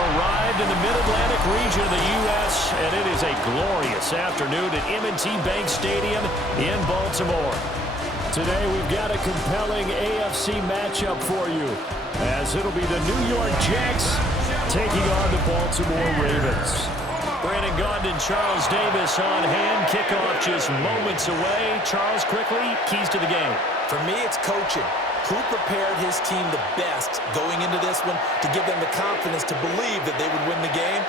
arrived in the Mid-Atlantic region of the U.S., and it is a glorious afternoon at M&T Bank Stadium in Baltimore. Today we've got a compelling AFC matchup for you, as it'll be the New York Jets taking on the Baltimore Ravens. Brandon Gaudin, Charles Davis on hand. Kickoff just moments away. Charles, quickly, keys to the game. For me, it's coaching. Who prepared his team the best going into this one to give them the confidence to believe that they would win the game?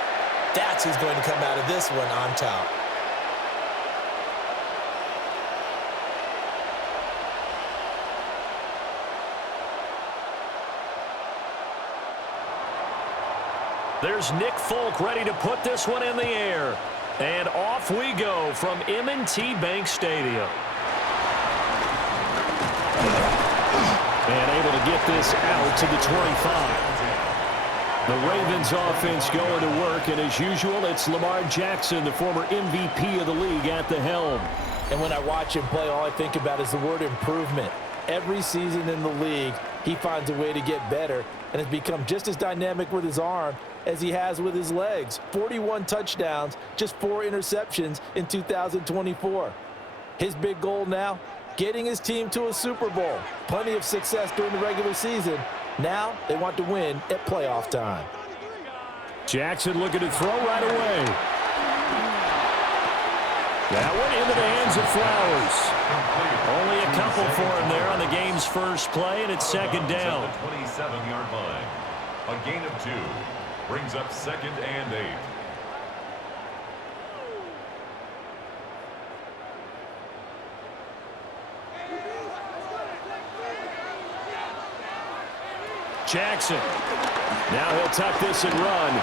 That's who's going to come out of this one on top. There's Nick Folk ready to put this one in the air. And off we go from M&T Bank Stadium. And able to get this out to the 25. The Ravens offense going to work, and as usual, it's Lamar Jackson, the former MVP of the league, at the helm. And when I watch him play, all I think about is the word improvement. Every season in the league, he finds a way to get better, and has become just as dynamic with his arm as he has with his legs. 41 touchdowns, just 4 interceptions in 2024. His big goal now, getting his team to a Super Bowl. Plenty of success during the regular season. Now they want to win at playoff time. Jackson looking to throw right away. That one into the hands of Flowers. Only a couple for him there on the game's first play, and it's second down. The 27-yard line. A gain of 2 brings up 2nd and 8. Jackson. Now he'll tuck this and run.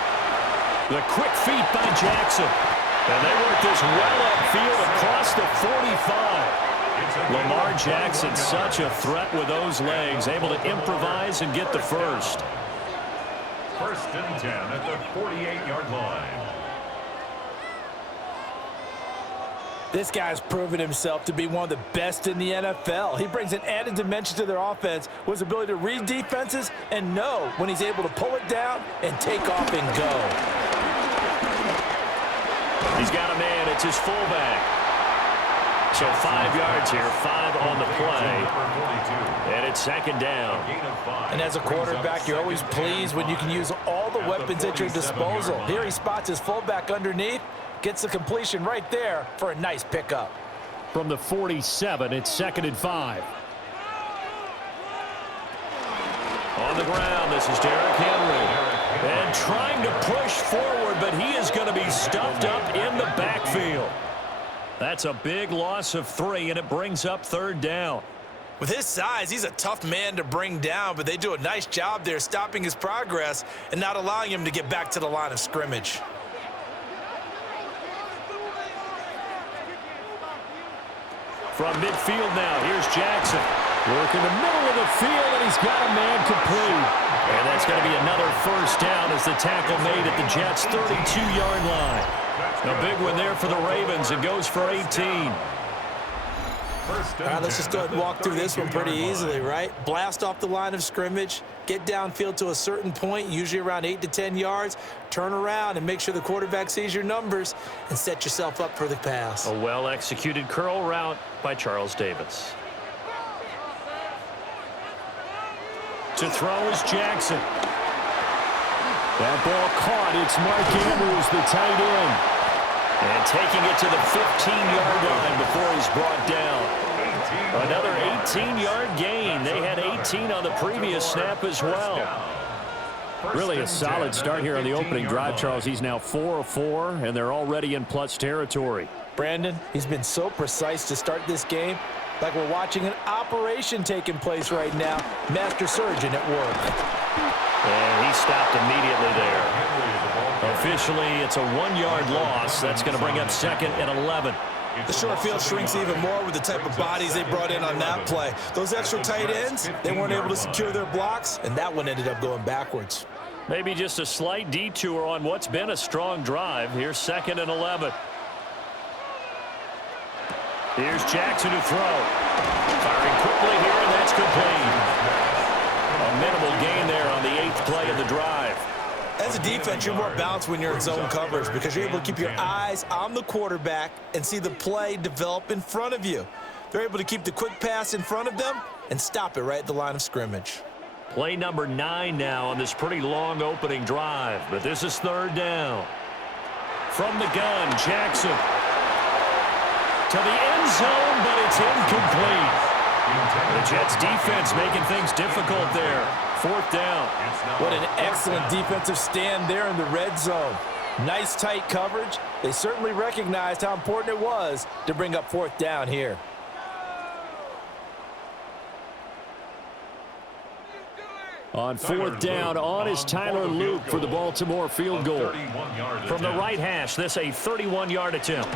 The quick feet by Jackson. And they work this well upfield across the 45. Lamar Jackson, such a threat with those legs, able to improvise and get the first. 1st and 10 at the 48-yard line. This guy's proven himself to be one of the best in the NFL. He brings an added dimension to their offense with his ability to read defenses and know when he's able to pull it down and take off and go. He's got a man. It's his fullback. So 5 yards here, 5 on the play. And it's second down. And as a quarterback, you're always pleased when you can use all the weapons at your disposal. Here he spots his fullback underneath. Gets the completion right there for a nice pickup. From the 47, it's 2nd and 5. On the ground, this is Derrick Henry. And trying to push forward, but he is going to be stuffed up in the backfield. That's a big loss of 3, and it brings up 3rd down. With his size, he's a tough man to bring down, but they do a nice job there stopping his progress and not allowing him to get back to the line of scrimmage. From midfield now, here's Jackson. Working the middle of the field, and he's got a man complete. And that's going to be another 1st down as the tackle made at the Jets' 32-yard line. A big one there for the Ravens. It goes for 18. All right, let's just go ahead and walk through this one pretty easily, right? Blast off the line of scrimmage, get downfield to a certain point, usually around 8 to 10 yards, turn around and make sure the quarterback sees your numbers and set yourself up for the pass. A well-executed curl route by Charles Davis. To throw is Jackson. That ball caught. It's Mark Andrews, the tight end. And taking it to the 15-yard line before he's brought down. Another 18-yard gain. They had 18 on the previous snap as well. Really a solid start here on the opening drive, Charles. He's now 4 of 4, and they're already in plus territory. Brandon, he's been so precise to start this game, like we're watching an operation taking place right now. Master surgeon at work. And he stopped immediately there. Officially, it's a 1-yard loss. That's going to bring up 2nd and 11. The short field shrinks even more with the type of bodies they brought in on that play. Those extra tight ends, they weren't able to secure their blocks, and that one ended up going backwards. Maybe just a slight detour on what's been a strong drive. Here's 2nd and 11. Here's Jackson to throw. Firing quickly here, and that's complete. A minimal gain there on the 8th play of the drive. As a defense, you're more balanced when you're in zone coverage because you're able to keep your eyes on the quarterback and see the play develop in front of you. They're able to keep the quick pass in front of them and stop it right at the line of scrimmage. Play number 9 now on this pretty long opening drive, but this is 3rd down. From the gun, Jackson to the end zone, but it's incomplete. The Jets defense making things difficult there. 4th down. What an excellent defensive stand there in the red zone. Nice tight coverage. They certainly recognized how important it was to bring up 4th down here. On 4th down, on is Tyler Luke for the Baltimore field goal. From the right hash, this a 31-yard attempt.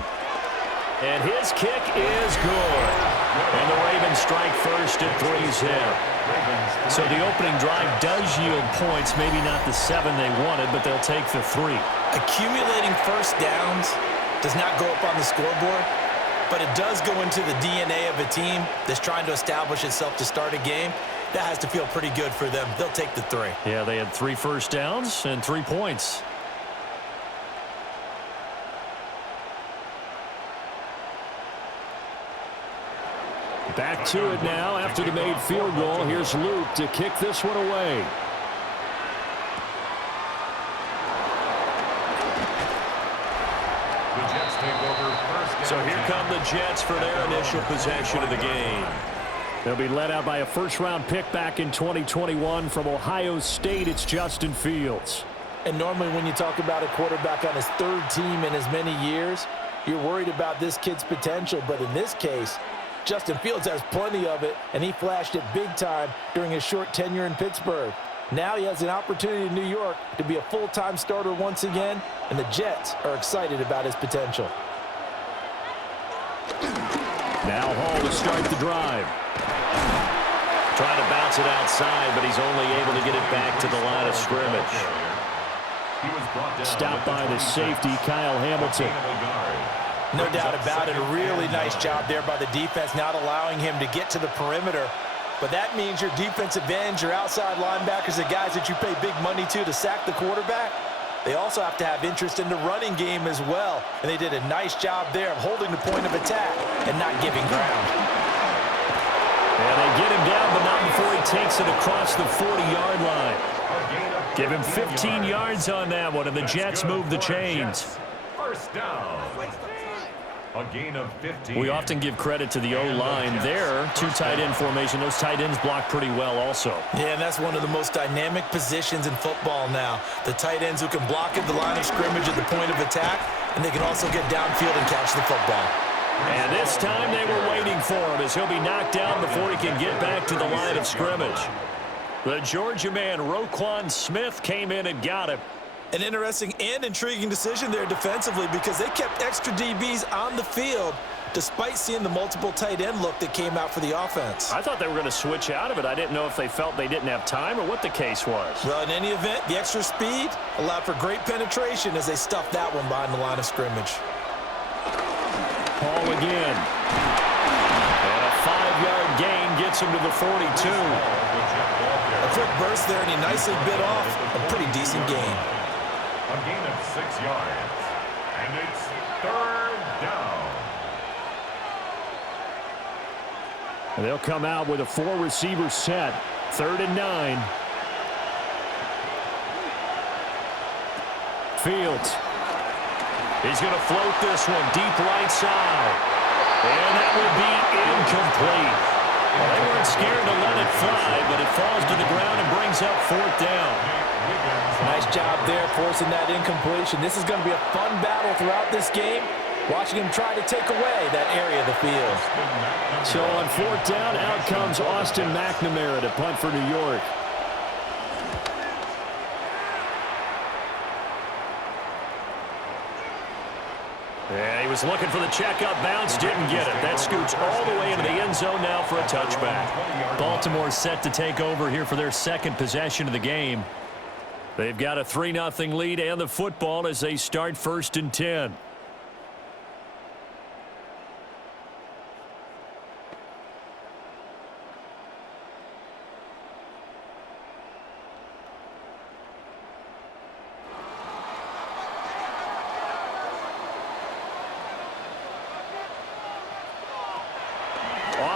And his kick is good. And the Ravens strike first at 3-0. So the opening drive does yield points, maybe not the 7 they wanted, but they'll take the 3. Accumulating first downs does not go up on the scoreboard, but it does go into the DNA of a team that's trying to establish itself to start a game. That has to feel pretty good for them. They'll take the 3. Yeah, they had 3 first downs and 3 points. Back to it now after the made field goal. Here's Luke to kick this one away. The Jets take over first down. So here come the Jets for their initial possession of the game. They'll be led out by a first-round pick back in 2021 from Ohio State. It's Justin Fields. And normally when you talk about a quarterback on his 3rd team in as many years, you're worried about this kid's potential. But in this case, Justin Fields has plenty of it, and he flashed it big time during his short tenure in Pittsburgh. Now he has an opportunity in New York to be a full-time starter once again, and the Jets are excited about his potential. Now Hall to start the drive. Trying to bounce it outside, but he's only able to get it back to the line of scrimmage. Stopped by the safety, Kyle Hamilton. No doubt about it. A really nice job there by the defense, not allowing him to get to the perimeter. But that means your defensive ends, your outside linebackers, the guys that you pay big money to sack the quarterback, they also have to have interest in the running game as well. And they did a nice job there of holding the point of attack and not giving ground. Yeah, they get him down, but not before he takes it across the 40-yard line. Give him 15 yards on that one, and the Jets move the chains. First down. A gain of 15. We often give credit to the O-line there. 2 tight end formation. Those tight ends block pretty well also. Yeah, and that's one of the most dynamic positions in football now. The tight ends who can block at the line of scrimmage at the point of attack, and they can also get downfield and catch the football. And this time they were waiting for him as he'll be knocked down before he can get back to the line of scrimmage. The Georgia man, Roquan Smith, came in and got him. An interesting and intriguing decision there defensively because they kept extra DBs on the field despite seeing the multiple tight end look that came out for the offense. I thought they were going to switch out of it. I didn't know if they felt they didn't have time or what the case was. Well, in any event, the extra speed allowed for great penetration as they stuffed that one behind the line of scrimmage. Ball again. And a 5-yard gain gets him to the 42. A quick burst there, and he nicely bit off a pretty decent gain. A gain of 6 yards. And it's 3rd down. And they'll come out with a 4-receiver set. 3rd and 9. Fields. He's going to float this one deep right side. And that will be incomplete. Well, they weren't scared to let it fly, but it falls to the ground and brings up 4th down. Nice job there forcing that incompletion. This is going to be a fun battle throughout this game, watching him try to take away that area of the field. So on 4th down, out comes Austin McNamara to punt for New York. Yeah, he was looking for the checkup bounce, didn't get it. That scoots all the way into the end zone now for a touchback. Baltimore set to take over here for their 2nd possession of the game. They've got a 3-0 lead and the football as they start 1st and 10.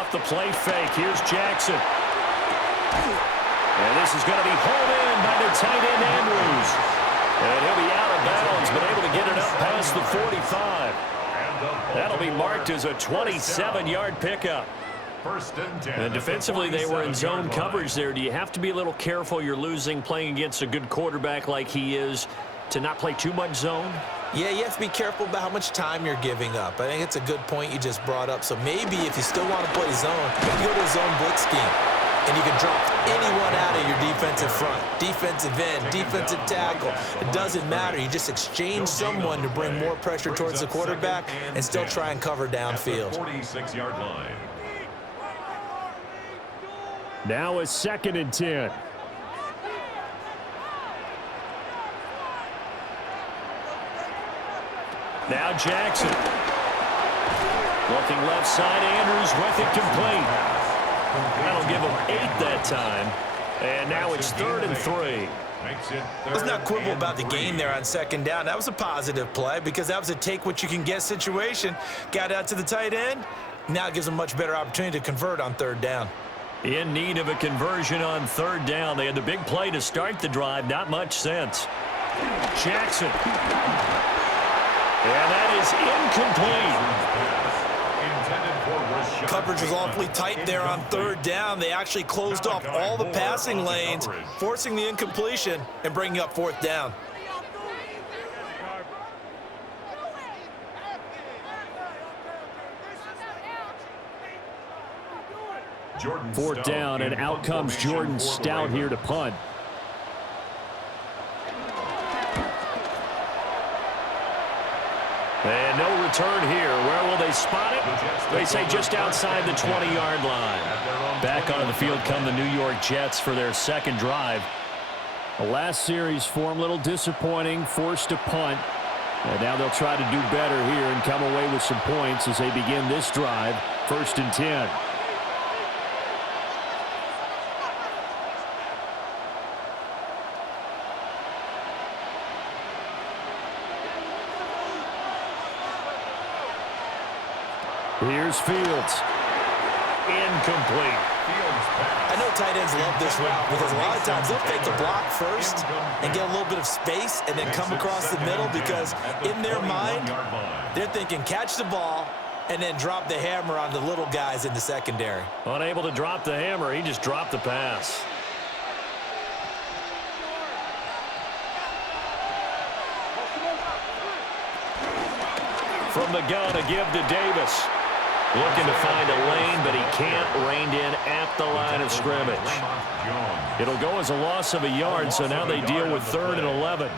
off the play fake. Here's Jackson. And this is going to be hauled in by the tight end, Andrews. And he'll be out of bounds, but able to get it up past the 45. That'll be marked as a 27-yard pickup. And defensively, they were in zone coverage there. Do you have to be a little careful? You're losing playing against a good quarterback like he is to not play too much zone? Yeah, you have to be careful about how much time you're giving up. I think it's a good point you just brought up. So maybe if you still want to play zone, you go to a zone blitz scheme. And you can drop anyone out of your defensive front, defensive end, defensive tackle. It doesn't matter. You just exchange someone to bring more pressure towards the quarterback and still try and cover downfield. 46-yard line. Now a 2nd and 10. Now Jackson. Looking left side, Andrews with it complete. That'll give him 8 that time. And now it's 3rd and 3. Let's not quibble about the gain there on 2nd down. That was a positive play because that was a take-what-you-can-get situation. Got out to the tight end. Now it gives them a much better opportunity to convert on 3rd down. In need of a conversion on 3rd down. They had the big play to start the drive. Not much sense. Jackson. And that is incomplete. Coverage was awfully tight there on 3rd down. They actually closed off all the passing lanes, forcing the incompletion and bringing up 4th down. Fourth down, and out comes Jordan Stout here to punt. And no return here. Where will they spot it? They say just outside the 20-yard line. Back on the field come the New York Jets for their 2nd drive. The last series for them, a little disappointing, forced to punt. And now they'll try to do better here and come away with some points as they begin this drive. 1st and 10. Here's Fields. Incomplete. I know tight ends love this route because a lot of times they'll fake the block first and get a little bit of space and then come across the middle because in their mind, they're thinking catch the ball and then drop the hammer on the little guys in the secondary. Unable to drop the hammer, he just dropped the pass. From the gun, a give to Davis. Looking to find a lane, but he can't. Reined in at the line of scrimmage. It'll go as a loss of a yard, so now they deal with 3rd and 11.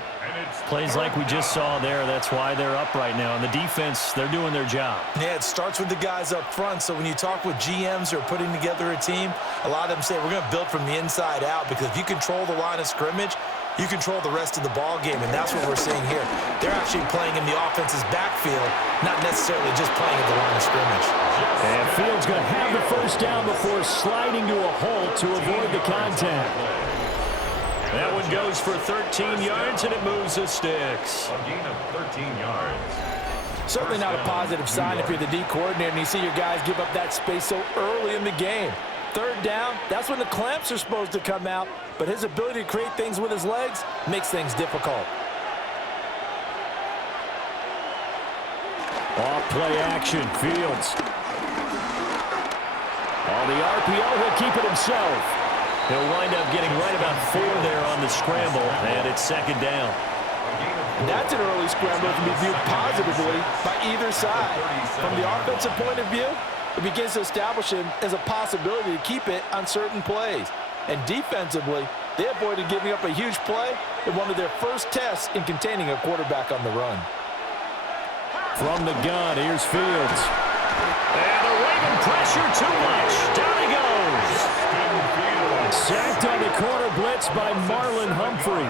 Plays like we just saw there. That's why they're up right now. And the defense, they're doing their job. Yeah, it starts with the guys up front. So when you talk with GMs who are putting together a team, a lot of them say we're going to build from the inside out because if you control the line of scrimmage, you control the rest of the ball game, and that's what we're seeing here. They're actually playing in the offense's backfield, not necessarily just playing at the line of scrimmage. And Fields going to have the 1st down before sliding to a halt to avoid the contact. That one goes for 13 yards, and it moves the sticks. A gain of 13 yards. Certainly not a positive sign if you're the D coordinator and you see your guys give up that space so early in the game. 3rd down, that's when the clamps are supposed to come out, but his ability to create things with his legs makes things difficult. Off play action, Fields. On the RPO, he'll keep it himself. He'll wind up getting right about 4 there on the scramble, and it's 2nd down. That's an early scramble that can be viewed positively by either side. From the offensive point of view, it begins to establish him as a possibility to keep it on certain plays. And defensively, they avoided giving up a huge play in one of their first tests in containing a quarterback on the run. From the gun, here's Fields. And the Raven pressure too much. Down he goes. Sacked on the corner blitz by Marlon Humphrey.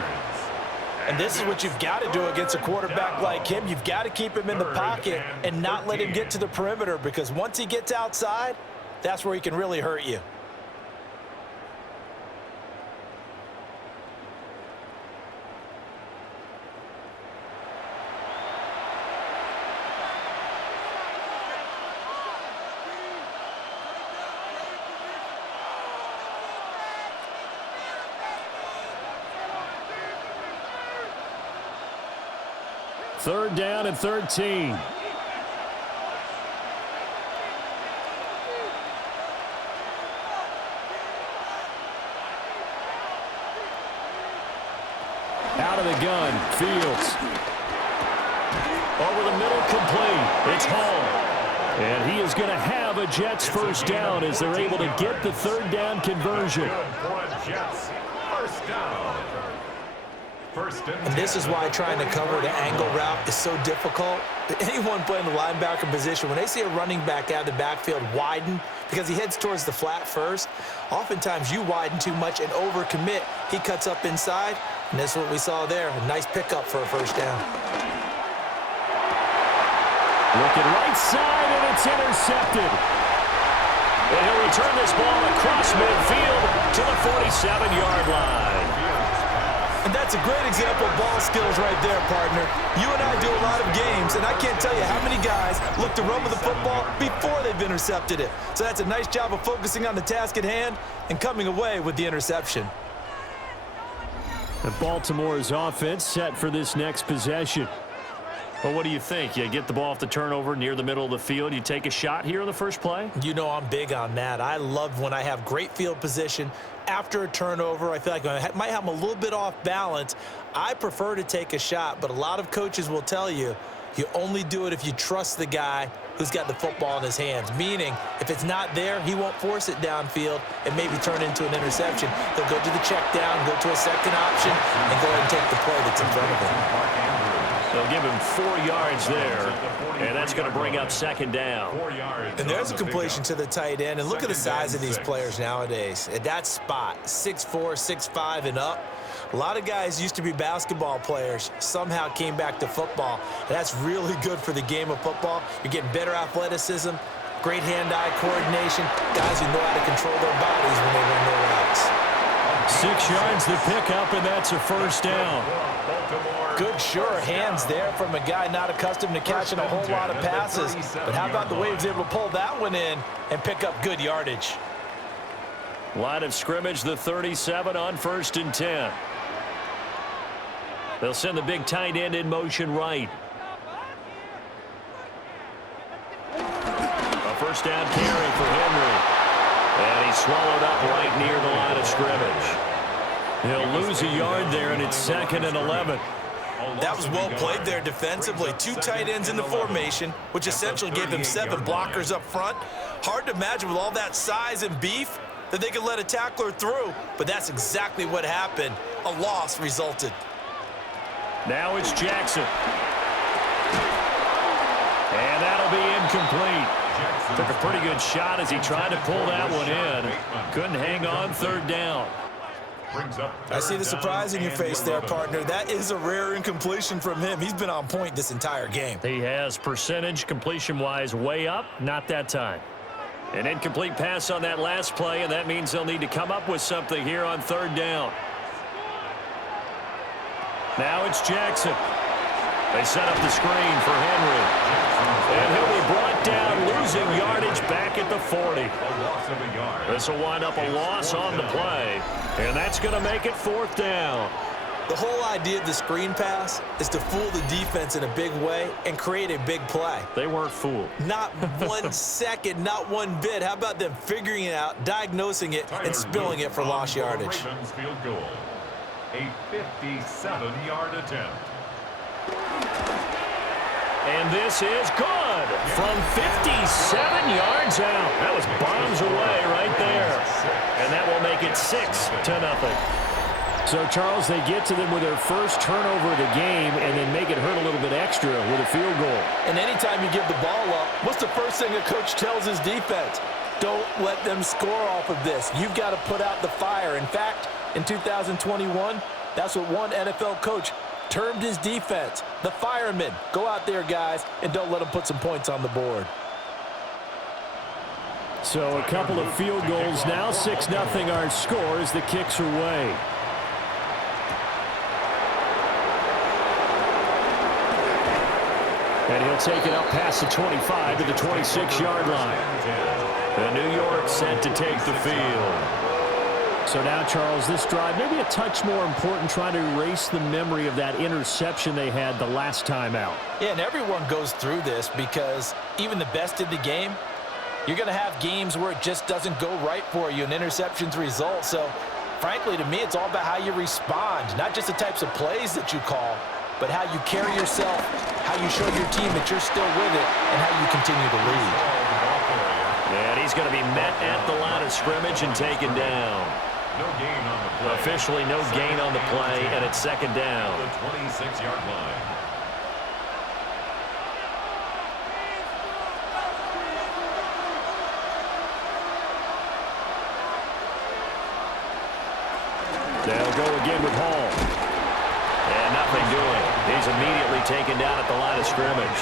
And this is what you've got to do against a quarterback like him. You've got to keep him in the pocket and not let him get to the perimeter because once he gets outside, that's where he can really hurt you. 3rd down and 13. Out of the gun, Fields. Over the middle, complete. It's home. And he is going to have a Jets first down as they're able to get the 3rd down conversion. Jets, first down. And this is why trying to cover the angle route is so difficult. Anyone playing the linebacker position, when they see a running back out of the backfield widen because he heads towards the flat first, oftentimes you widen too much and overcommit. He cuts up inside, and that's what we saw there. A nice pickup for a first down. Looking right side, and it's intercepted. And he'll return this ball across midfield to the 47-yard line. And that's a great example of ball skills right there, partner. You and I do a lot of games, and I can't tell you how many guys look to run with the football before they've intercepted it. So that's a nice job of focusing on the task at hand and coming away with the interception. And Baltimore's offense set for this next possession. Well, what do you think? You get the ball off the turnover near the middle of the field. You take a shot here on the first play? You know I'm big on that. I love when I have great field position. After a turnover, I feel like I might have them a little bit off balance. I prefer to take a shot, but a lot of coaches will tell you, you only do it if you trust the guy who's got the football in his hands. Meaning, if it's not there, he won't force it downfield and maybe turn into an interception. He'll go to the check down, go to a second option, and go ahead and take the play that's in front of him. They'll give him 4 yards there, and that's going to bring up 2nd down. And there's a completion to the tight end, and look at the size of these players nowadays. At that spot, 6'4", 6'5", and up. A lot of guys used to be basketball players, somehow came back to football, and that's really good for the game of football. You're getting better athleticism, great hand-eye coordination, guys who know how to control their bodies when they run their routes. 6 yards the pickup, and that's a first down. Good, sure hands there from a guy not accustomed to catching a whole lot of passes. But how about the way he was able to pull that one in and pick up good yardage? Line of scrimmage, the 37 on 1st and 10. They'll send the big tight end in motion right. A first down carry for Henry. And he's swallowed up right near the line of scrimmage. He'll lose a yard there, and it's 2nd and 11. That was well played there defensively. 2 tight ends in the formation, which essentially gave them 7 blockers up front. Hard to imagine with all that size and beef that they could let a tackler through, but that's exactly what happened. A loss resulted. Now it's Jackson. And that'll be incomplete. Took a pretty good shot as he tried to pull that one in. Couldn't hang on 3rd down. I see the surprise in your face there, partner. That is a rare incompletion from him. He's been on point this entire game. He has percentage completion-wise way up, not that time. An incomplete pass on that last play, and that means they'll need to come up with something here on 3rd down. Now it's Jackson. They set up the screen for Henry. And he'll be brought down, losing yardage back at the 40. This will wind up a loss on the play, and that's going to make it 4th down. The whole idea of the screen pass is to fool the defense in a big way and create a big play. They weren't fooled. Not 1 second, not one bit. How about them figuring it out, diagnosing it, and spilling it for lost yardage? Field goal, a 57-yard attempt. And this is good from 57 yards out. That was bombs away right there. And that will make it 6-0. So, Charles, they get to them with their first turnover of the game and then make it hurt a little bit extra with a field goal. And anytime you give the ball up, what's the first thing a coach tells his defense? Don't let them score off of this. You've got to put out the fire. In fact, in 2021, that's what one NFL coach termed his defense, the firemen. Go out there, guys, and don't let them put some points on the board. So a couple of field goals now, 6-0 our score as the kicks are away. And he'll take it up past the 25 to the 26-yard line. And New York set to take the field. So now, Charles, this drive maybe a touch more important, trying to erase the memory of that interception they had the last time out. Yeah, and everyone goes through this because even the best in the game, you're going to have games where it just doesn't go right for you and interceptions result. So, frankly, to me, it's all about how you respond, not just the types of plays that you call, but how you carry yourself, how you show your team that you're still with it, and how you continue to lead. And he's going to be met at the line of scrimmage and taken down. No gain on the play. Officially no gain on the play, and it's second down. The 26-yard line. They'll go again with Hall. And nothing doing. He's immediately taken down at the line of scrimmage.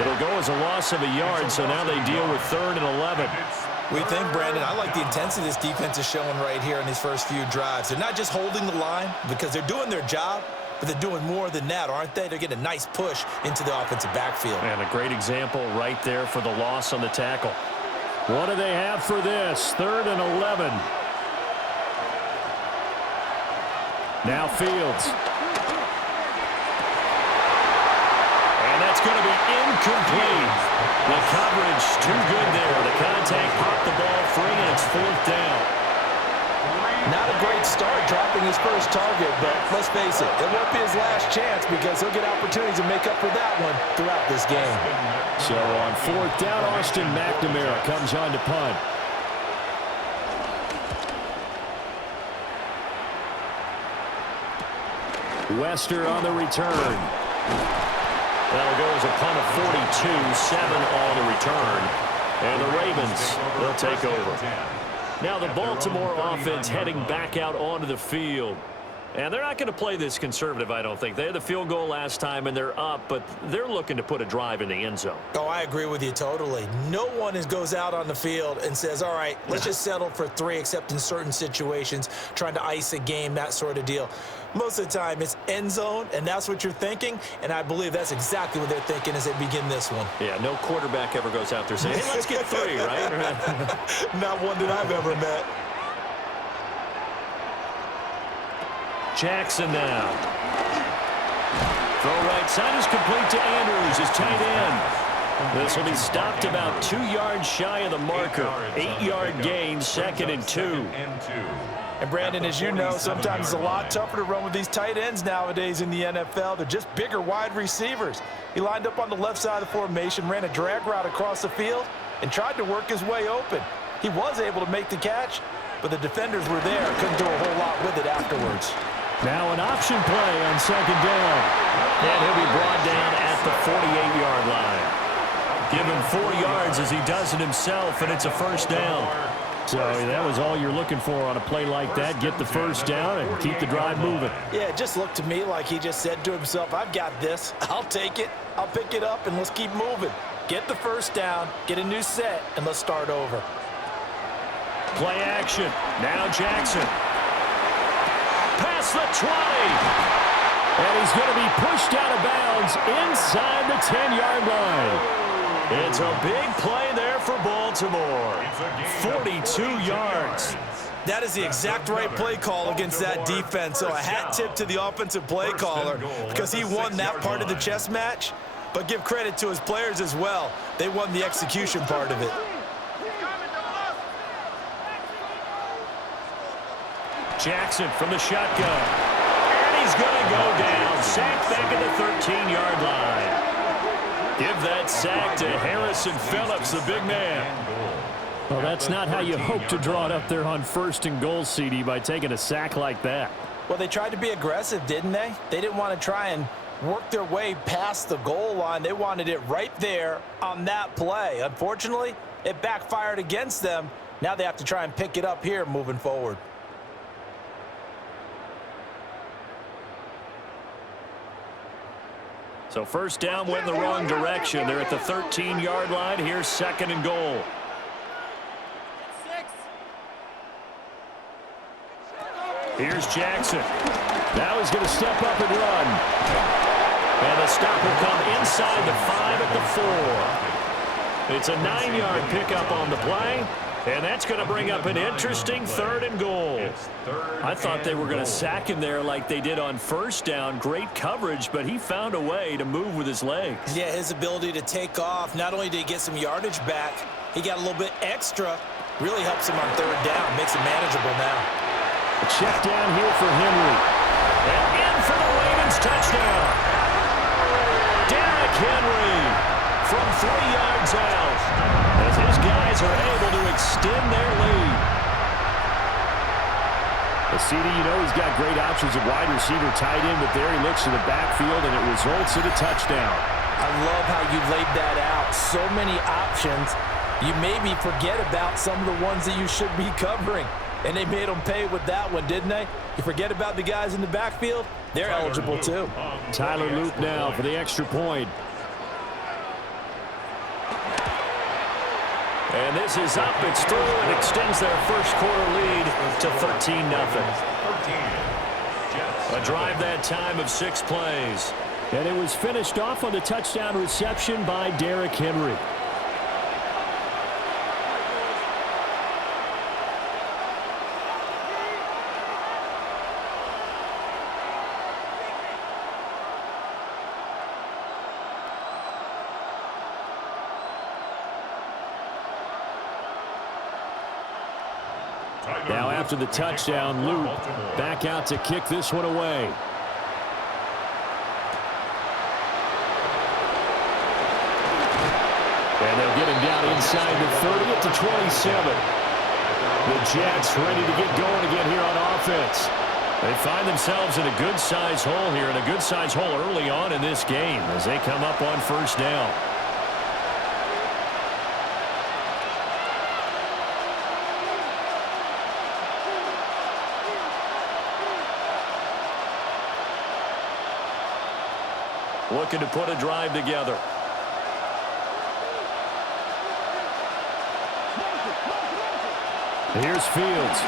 It'll go as a loss of a yard, so now they deal with 3rd and 11. We think, Brandon, I like the intensity this defense is showing right here in these first few drives. They're not just holding the line because they're doing their job, but they're doing more than that, aren't they? They're getting a nice push into the offensive backfield. And a great example right there for the loss on the tackle. What do they have for this? 3rd and 11. Now Fields. And that's going to be incomplete. The coverage too good there. The contact popped the ball free, and it's 4th down. Not a great start dropping his first target, but let's face it, it won't be his last chance because he'll get opportunities to make up for that one throughout this game. So on 4th down, Austin McNamara comes on to punt. Wester on the return. That'll go as a punt of 42, 7 on the return. And the Ravens, they'll take over. Now the Baltimore offense heading back out onto the field. And they're not going to play this conservative, I don't think. They had the field goal last time, and they're up, but they're looking to put a drive in the end zone. Oh, I agree with you totally. No one goes out on the field and says, all right, let's just settle for 3, except in certain situations, trying to ice a game, that sort of deal. Most of the time, it's end zone, and that's what you're thinking, and I believe that's exactly what they're thinking as they begin this one. Yeah, no quarterback ever goes out there saying, hey, let's get 3, right? Not one that I've ever met. Jackson now. Throw right side is complete to Andrews, his tight end. This will be stopped about 2 yards shy of the marker. 8-yard gain, 2nd and 2. And Brandon, as you know, sometimes it's a lot tougher to run with these tight ends nowadays in the NFL. They're just bigger wide receivers. He lined up on the left side of the formation, ran a drag route across the field, and tried to work his way open. He was able to make the catch, but the defenders were there, couldn't do a whole lot with it afterwards. Now an option play on 2nd down. And he'll be brought down at the 48-yard line. Give him 4 yards as he does it himself, and it's a 1st down. So that was all you're looking for on a play like that. Get the 1st down and keep the drive moving. Yeah, it just looked to me like he just said to himself, I've got this. I'll take it. I'll pick it up, and let's keep moving. Get the 1st down, get a new set, and let's start over. Play action. Now Jackson. Past the 20. And he's going to be pushed out of bounds inside the 10-yard line. It's a big play there for Baltimore. 42 yards. That is the exact right play call against that defense. So a hat tip to the offensive play caller because he won that part of the chess match. But give credit to his players as well. They won the execution part of it. Jackson from the shotgun. And he's going to go down. Sacked back at the 13-yard line. Give that sack to Harrison Phillips, the big man. Well, that's not how you hope to draw it up there on 1st and goal, CD, by taking a sack like that. Well, they tried to be aggressive, didn't they? They didn't want to try and work their way past the goal line. They wanted it right there on that play. Unfortunately, it backfired against them. Now they have to try and pick it up here moving forward. So 1st down went in the wrong direction. They're at the 13-yard line. Here's 2nd and goal. Here's Jackson. Now he's going to step up and run. And the stop will come inside the 5 at the 4. It's a 9-yard pickup on the play. And that's going to bring up an interesting 3rd and goal. I thought they were going to sack him there like they did on 1st down. Great coverage, but he found a way to move with his legs. Yeah, his ability to take off. Not only did he get some yardage back, he got a little bit extra. Really helps him on 3rd down. Makes it manageable now. A check down here for Henry. And in for the Ravens touchdown. Derrick Henry from 3 yards out. As his guys are able to extend their lead. The CD, you know he's got great options at wide receiver, tight end, but there he looks to the backfield, and it results in a touchdown. I love how you laid that out. So many options. You maybe forget about some of the ones that you should be covering. And they made them pay with that one, didn't they? You forget about the guys in the backfield, they're eligible too. Tyler Loop now for the extra point. And this is up. It's through and extends their first quarter lead to 13-0. A drive that time of 6 plays. And it was finished off on the touchdown reception by Derrick Henry. Now after the touchdown, Luke back out to kick this one away. And they'll get him down inside the 30 at the 27. The Jets ready to get going again here on offense. They find themselves in a good-sized hole here, and a good-sized hole early on in this game as they come up on 1st down. Looking to put a drive together. Here's Fields.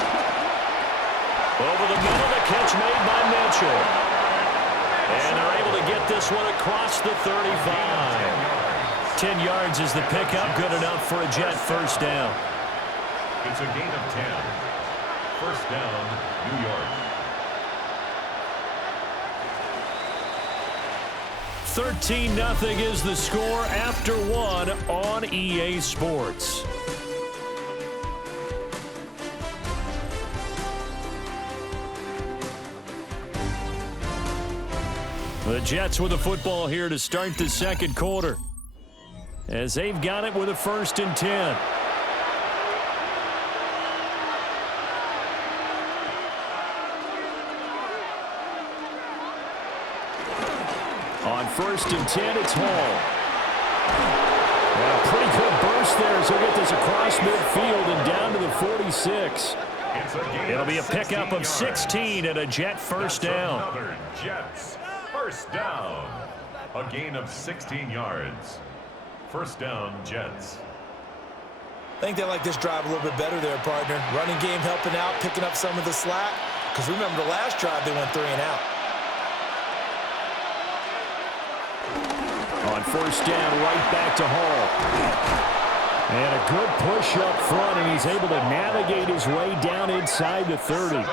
Over the middle, the catch made by Mitchell. And they're able to get this one across the 35. 10 yards is the pickup, good enough for a Jet 1st down. It's a gain of 10. 1st down, New York. 13-0 is the score after 1 on EA Sports. The Jets with the football here to start the 2nd quarter, as they've got it with a 1st and 10. On 1st and 10, it's Hall. And a pretty good burst there as he'll get this across midfield and down to the 46. It'll be a pickup of 16 and a Jet 1st down. Another Jets 1st down. A gain of 16 yards. 1st down, Jets. I think they like this drive a little bit better there, partner. Running game helping out, picking up some of the slack. Because remember the last drive, they went 3 and out. On 1st down, right back to Hall. And a good push up front, and he's able to navigate his way down inside the 30.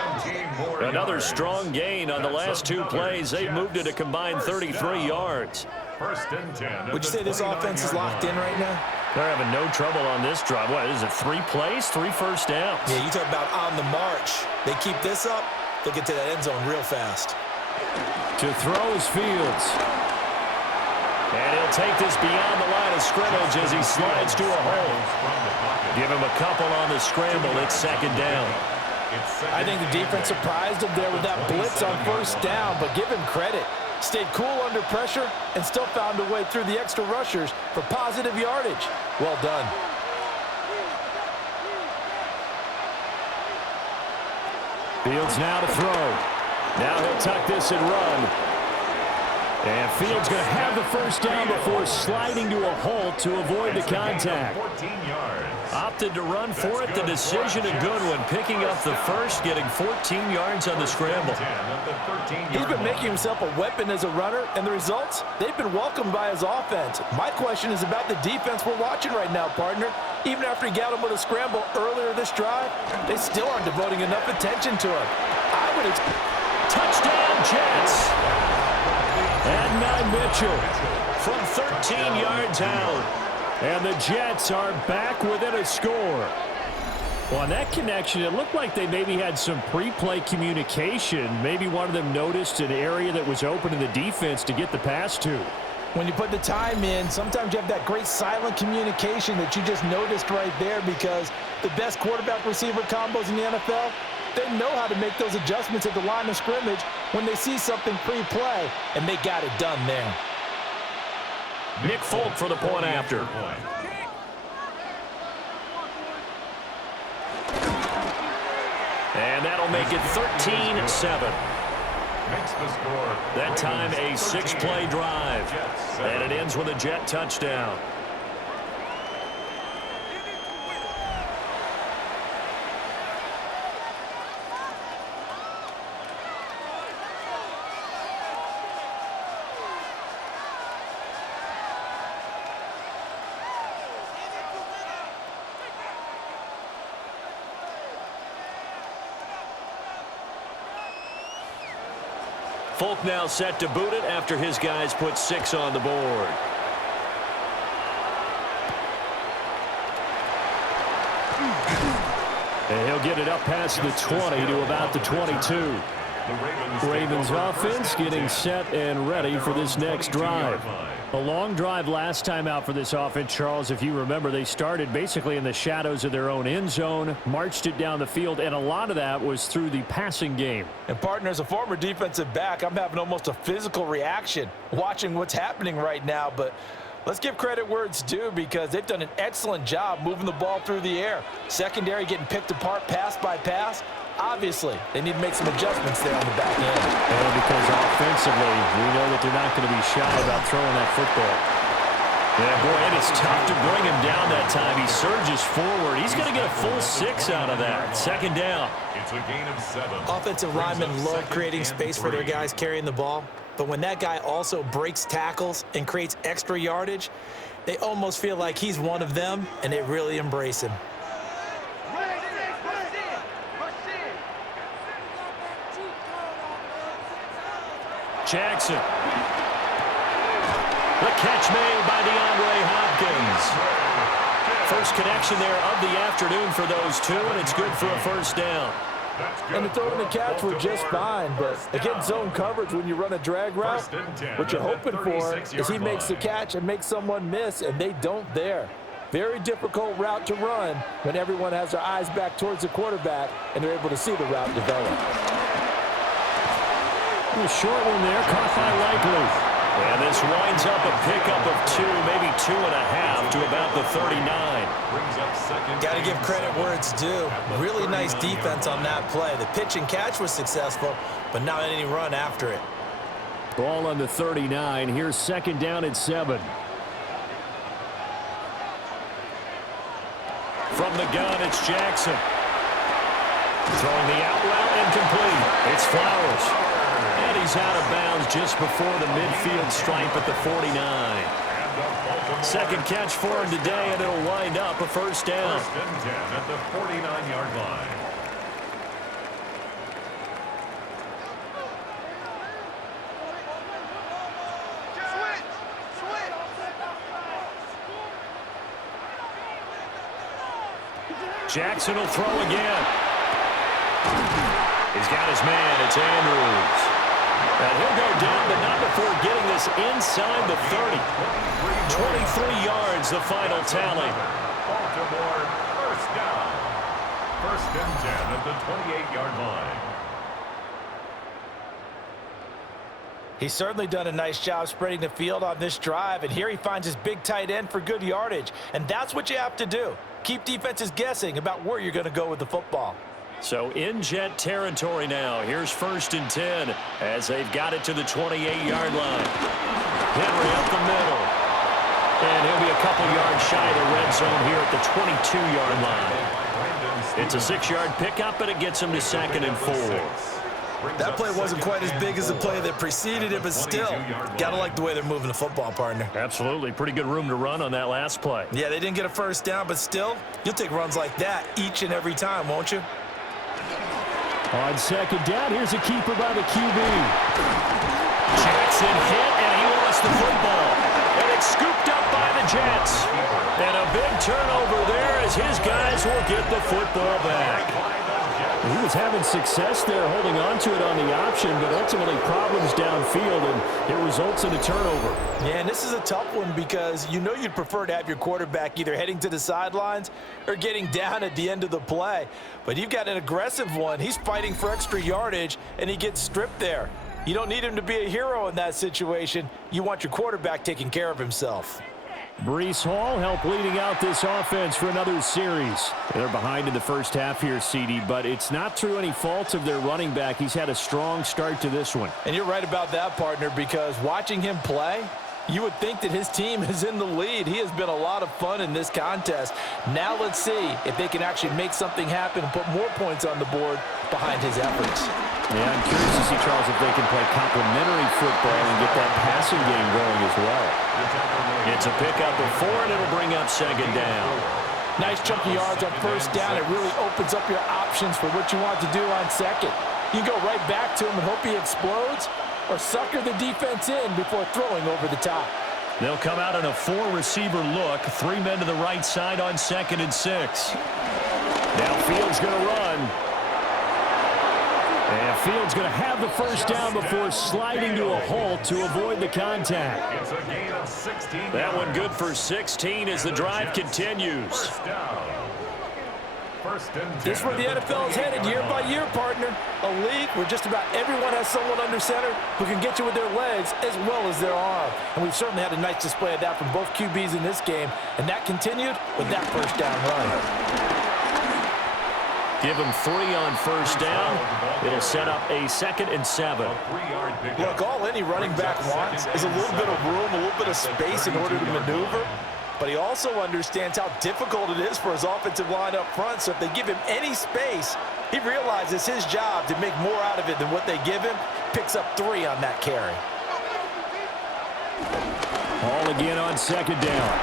Another strong gain on the last 2 plays. They've moved it a combined 33 yards. 1st and 10. Would you say this offense is locked in right now? They're having no trouble on this drive. What is it, 3 plays, 3 1st downs? Yeah, you talk about on the march. They keep this up, they'll get to that end zone real fast. To throw is Fields. And he'll take this beyond the line of scrimmage as he slides to a hole. Give him a couple on the scramble. It's 2nd down. I think the defense surprised him there with that blitz on 1st down, but give him credit. Stayed cool under pressure and still found a way through the extra rushers for positive yardage. Well done. Fields now to throw. Now he'll tuck this and run. And Fields going to have the first down before sliding to a halt to avoid the contact. 14 yards. Opted to run for it. The decision a good one. Picking up the first, getting 14 yards on the scramble. He's been making himself a weapon as a runner, and the results, they've been welcomed by his offense. My question is about the defense we're watching right now, partner. Even after he got him with a scramble earlier this drive, they still aren't devoting enough attention to him. I would touchdown, Jets. And Mitchell from 13 yards out. And the Jets are back within a score. Well, on that connection, it looked like they maybe had some pre-play communication. Maybe one of them noticed an area that was open in the defense to get the pass to. When you put the time in, sometimes you have that great silent communication that you just noticed right there, because the best quarterback-receiver combos in the NFL, they know how to make those adjustments at the line of scrimmage when they see something pre-play, and they got it done there. Nick Folk for the point after. And that'll make it 13-7. That time a 6-play drive. And it ends with a Jet touchdown. Folk now set to boot it after his guys put 6 on the board. And he'll get it up past the 20 to about the 22. Ravens offense getting set and ready for this next drive. A long drive last time out for this offense, Charles. If you remember, they started basically in the shadows of their own end zone, marched it down the field, and a lot of that was through the passing game. And, partner, as a former defensive back, I'm having almost a physical reaction watching what's happening right now. But let's give credit where it's due, because they've done an excellent job moving the ball through the air. Secondary getting picked apart pass by pass. Obviously, they need to make some adjustments there on the back end. And because offensively, we know that they're not going to be shy about throwing that football. Yeah, boy, and it's tough to bring him down that time. He surges forward. He's going to get a full 6 out of that. Second down. It's a gain of 7. Offensive linemen love creating space for their guys carrying the ball. But when that guy also breaks tackles and creates extra yardage, they almost feel like he's one of them, and they really embrace him. Jackson. The catch made by DeAndre Hopkins. First connection there of the afternoon for those two, and it's good for a first down. And the throw and the catch were just fine, but against zone coverage when you run a drag route, what you're hoping for is he makes the catch and makes someone miss, and they don't there. Very difficult route to run when everyone has their eyes back towards the quarterback and they're able to see the route develop. A short one there, caught by Likely. And this winds up a pickup of 2, maybe 2.5 to about the 39. Got to give credit where it's due. Really nice defense on that play. The pitch and catch was successful, but not any run after it. Ball on the 39. Here's second down at 7. From the gun, it's Jackson. Throwing the out route, incomplete. It's Flowers. And he's out of bounds just before the midfield stripe at the 49. Second catch for him today, and it'll wind up a first down. First and 10 at the 49-yard line. Jackson will throw again. He's got his man. It's Andrews. And he'll go down, but not before getting this inside the 30. 23 yards, the final tally. Baltimore, first down. First and 10 at the 28-yard line. He's certainly done a nice job spreading the field on this drive, and here he finds his big tight end for good yardage. And that's what you have to do. Keep defenses guessing about where you're going to go with the football. So in Jet territory now. Here's 1st and 10 as they've got it to the 28-yard line. Henry up the middle. And he'll be a couple yards shy of the red zone here at the 22-yard line. It's a 6-yard pickup, but it gets him to 2nd and 4. That play wasn't quite as big as the play that preceded it, but still, got to like the way they're moving the football, partner. Absolutely. Pretty good room to run on that last play. Yeah, they didn't get a first down, but still, you'll take runs like that each and every time, won't you? On 2nd down, here's a keeper by the QB. Jackson hit, and he lost the football. And it's scooped up by the Jets. And a big turnover there as his guys will get the football back. He was having success there holding on to it on the option, but ultimately problems downfield, and it results in a turnover. Yeah, and this is a tough one because you know you'd prefer to have your quarterback either heading to the sidelines or getting down at the end of the play. But you've got an aggressive one. He's fighting for extra yardage, and he gets stripped there. You don't need him to be a hero in that situation. You want your quarterback taking care of himself. Breece Hall helped leading out this offense for another series. They're behind in the first half here, CD, but it's not through any fault of their running back. He's had a strong start to this one. And you're right about that, partner, because watching him play, you would think that his team is in the lead. He has been a lot of fun in this contest. Now let's see if they can actually make something happen and put more points on the board behind his efforts. Yeah, I'm curious to see, Charles, if they can play complementary football and get that passing game going as well. It's a pickup of 4, and it'll bring up 2nd down. Nice chunky yards on 1st down. It really opens up your options for what you want to do on 2nd. You can go right back to him and hope he explodes, or sucker the defense in before throwing over the top. They'll come out in a 4-receiver look. 3 men to the right side on 2nd and 6. Now Fields going to run. And Fields going to have the first down before sliding to a halt to avoid the contact. It's a gain of 16. That one good for 16 as the drive continues. First down. 1st and 10. This is where the NFL is headed year by year, partner. A league where just about everyone has someone under center who can get you with their legs as well as their arm. And we've certainly had a nice display of that from both QBs in this game. And that continued with that first down run. Give him 3 on 1st down. It'll set up a 2nd and 7. Look, all any running back wants is a little bit of room, a little bit of space in order to maneuver. But he also understands how difficult it is for his offensive line up front. So if they give him any space, he realizes his job to make more out of it than what they give him. Picks up 3 on that carry. Hall again on 2nd down.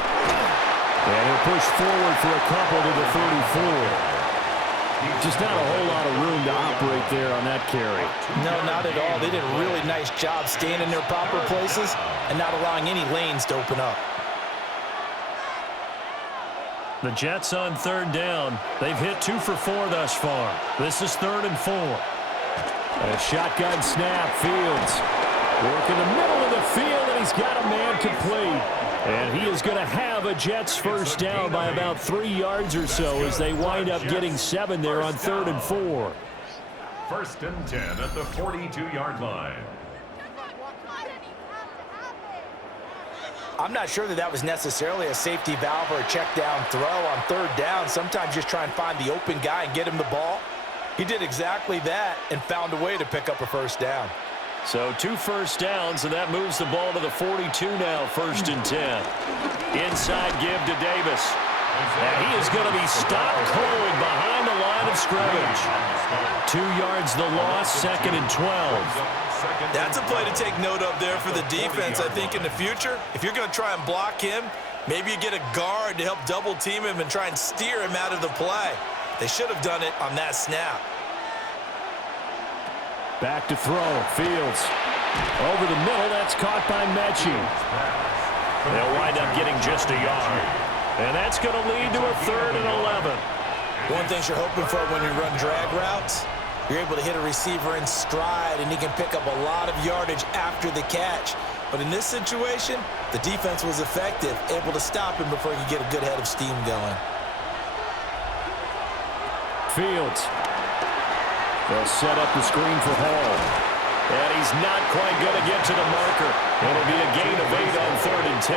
And he'll push forward for a couple to the 34. Just not a whole lot of room to operate there on that carry. No, not at all. They did a really nice job staying in their proper places and not allowing any lanes to open up. The Jets on 3rd down. They've hit 2 for 4 thus far. This is 3rd and 4. A shotgun snap. Fields working the middle of the field, and he's got a man complete. And he is going to have a Jets first down by about 3 yards or so as they wind up getting 7 there on 3rd and 4. 1st and 10 at the 42-yard line. I'm not sure that was necessarily a safety valve or a check down throw on 3rd down. Sometimes just try and find the open guy and get him the ball. He did exactly that and found a way to pick up a first down. So 2 first downs, and that moves the ball to the 42 now, 1st and 10. Inside give to Davis. And he is going to be stopped cold behind the line of scrimmage. 2 yards the loss, 2nd and 12. That's a play to take note of there for the defense. I think in the future, if you're going to try and block him, maybe you get a guard to help double team him and try and steer him out of the play. They should have done it on that snap. Back to throw. Fields. Over the middle. That's caught by Mechie. They'll wind up getting just a yard. And that's going to lead to a 3rd and 11. One thing you're hoping for when you run drag routes, you're able to hit a receiver in stride, and he can pick up a lot of yardage after the catch. But in this situation, the defense was effective, able to stop him before he could get a good head of steam going. Fields. They'll set up the screen for Hall. And he's not quite going to get to the marker. It'll be a gain of 8 on 3rd and 10.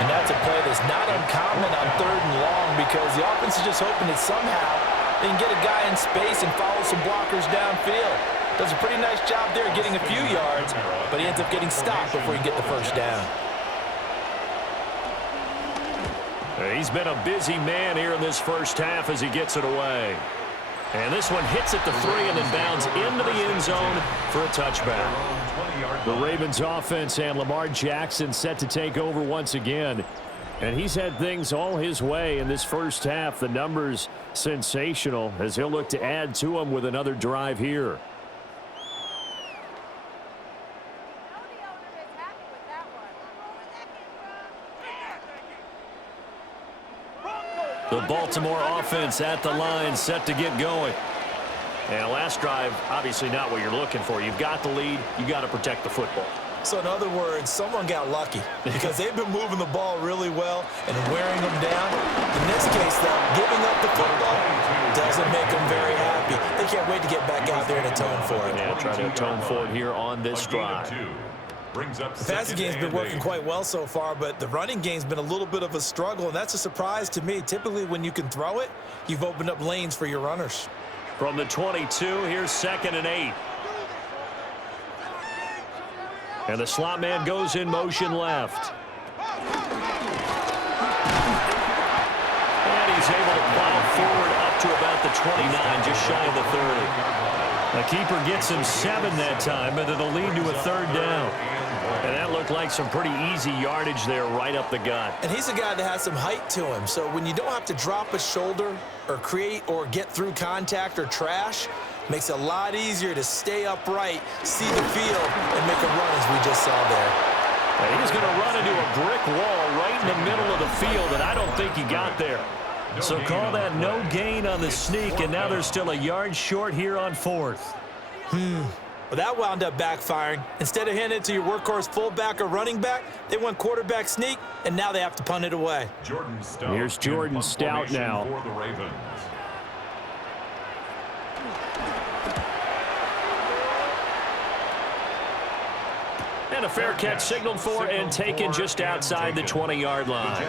And that's a play that's not uncommon on 3rd and long because the offense is just hoping that somehow They can get a guy in space and follow some blockers downfield. Does a pretty nice job there getting a few yards, but he ends up getting stopped before he can get the first down. He's been a busy man here in this first half as he gets it away. And this one hits at the 3 and then bounds into the end zone for a touchback. The Ravens offense and Lamar Jackson set to take over once again. And he's had things all his way in this first half. The numbers sensational as he'll look to add to them with another drive here. The Baltimore offense at the line, set to get going. And last drive, obviously not what you're looking for. You've got the lead. You got to protect the football. So in other words, someone got lucky because they've been moving the ball really well and wearing them down. In this case, though, giving up the football doesn't make them very happy. They can't wait to get back out there and atone for it. Yeah, try to atone for it here on this drive. The passing game's been working quite well so far, but the running game's been a little bit of a struggle, and that's a surprise to me. Typically, when you can throw it, you've opened up lanes for your runners. From the 22, here's 2nd and 8. And the slot man goes in motion left. And he's able to plow forward up to about the 29, just shy of the 30. The keeper gets him 7 that time, but it'll lead to a 3rd down. And that looked like some pretty easy yardage there right up the gut. And he's a guy that has some height to him, so when you don't have to drop a shoulder or create or get through contact or trash, makes it a lot easier to stay upright, see the field, and make a run as we just saw there. And he's going to run into a brick wall right in the middle of the field, and I don't think he got there. So call that no gain on the sneak, and now they're still a yard short here on 4th. Well, that wound up backfiring. Instead of handing it to your workhorse fullback or running back, they went quarterback sneak, and now they have to punt it away. Here's Jordan Stout now. For the Ravens. And a fair catch signaled for and taken just outside the 20-yard line.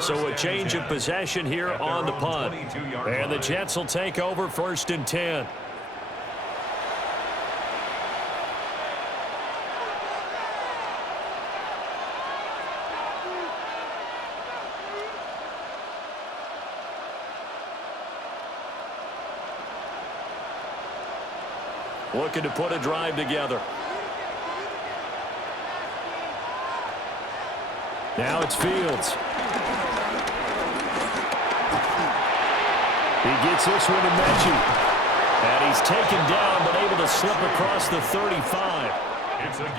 So a change of possession here on the punt. And the Jets will take over 1st and 10. Looking to put a drive together. Now it's Fields. He gets this one to Mechie. And he's taken down, but able to slip across the 35.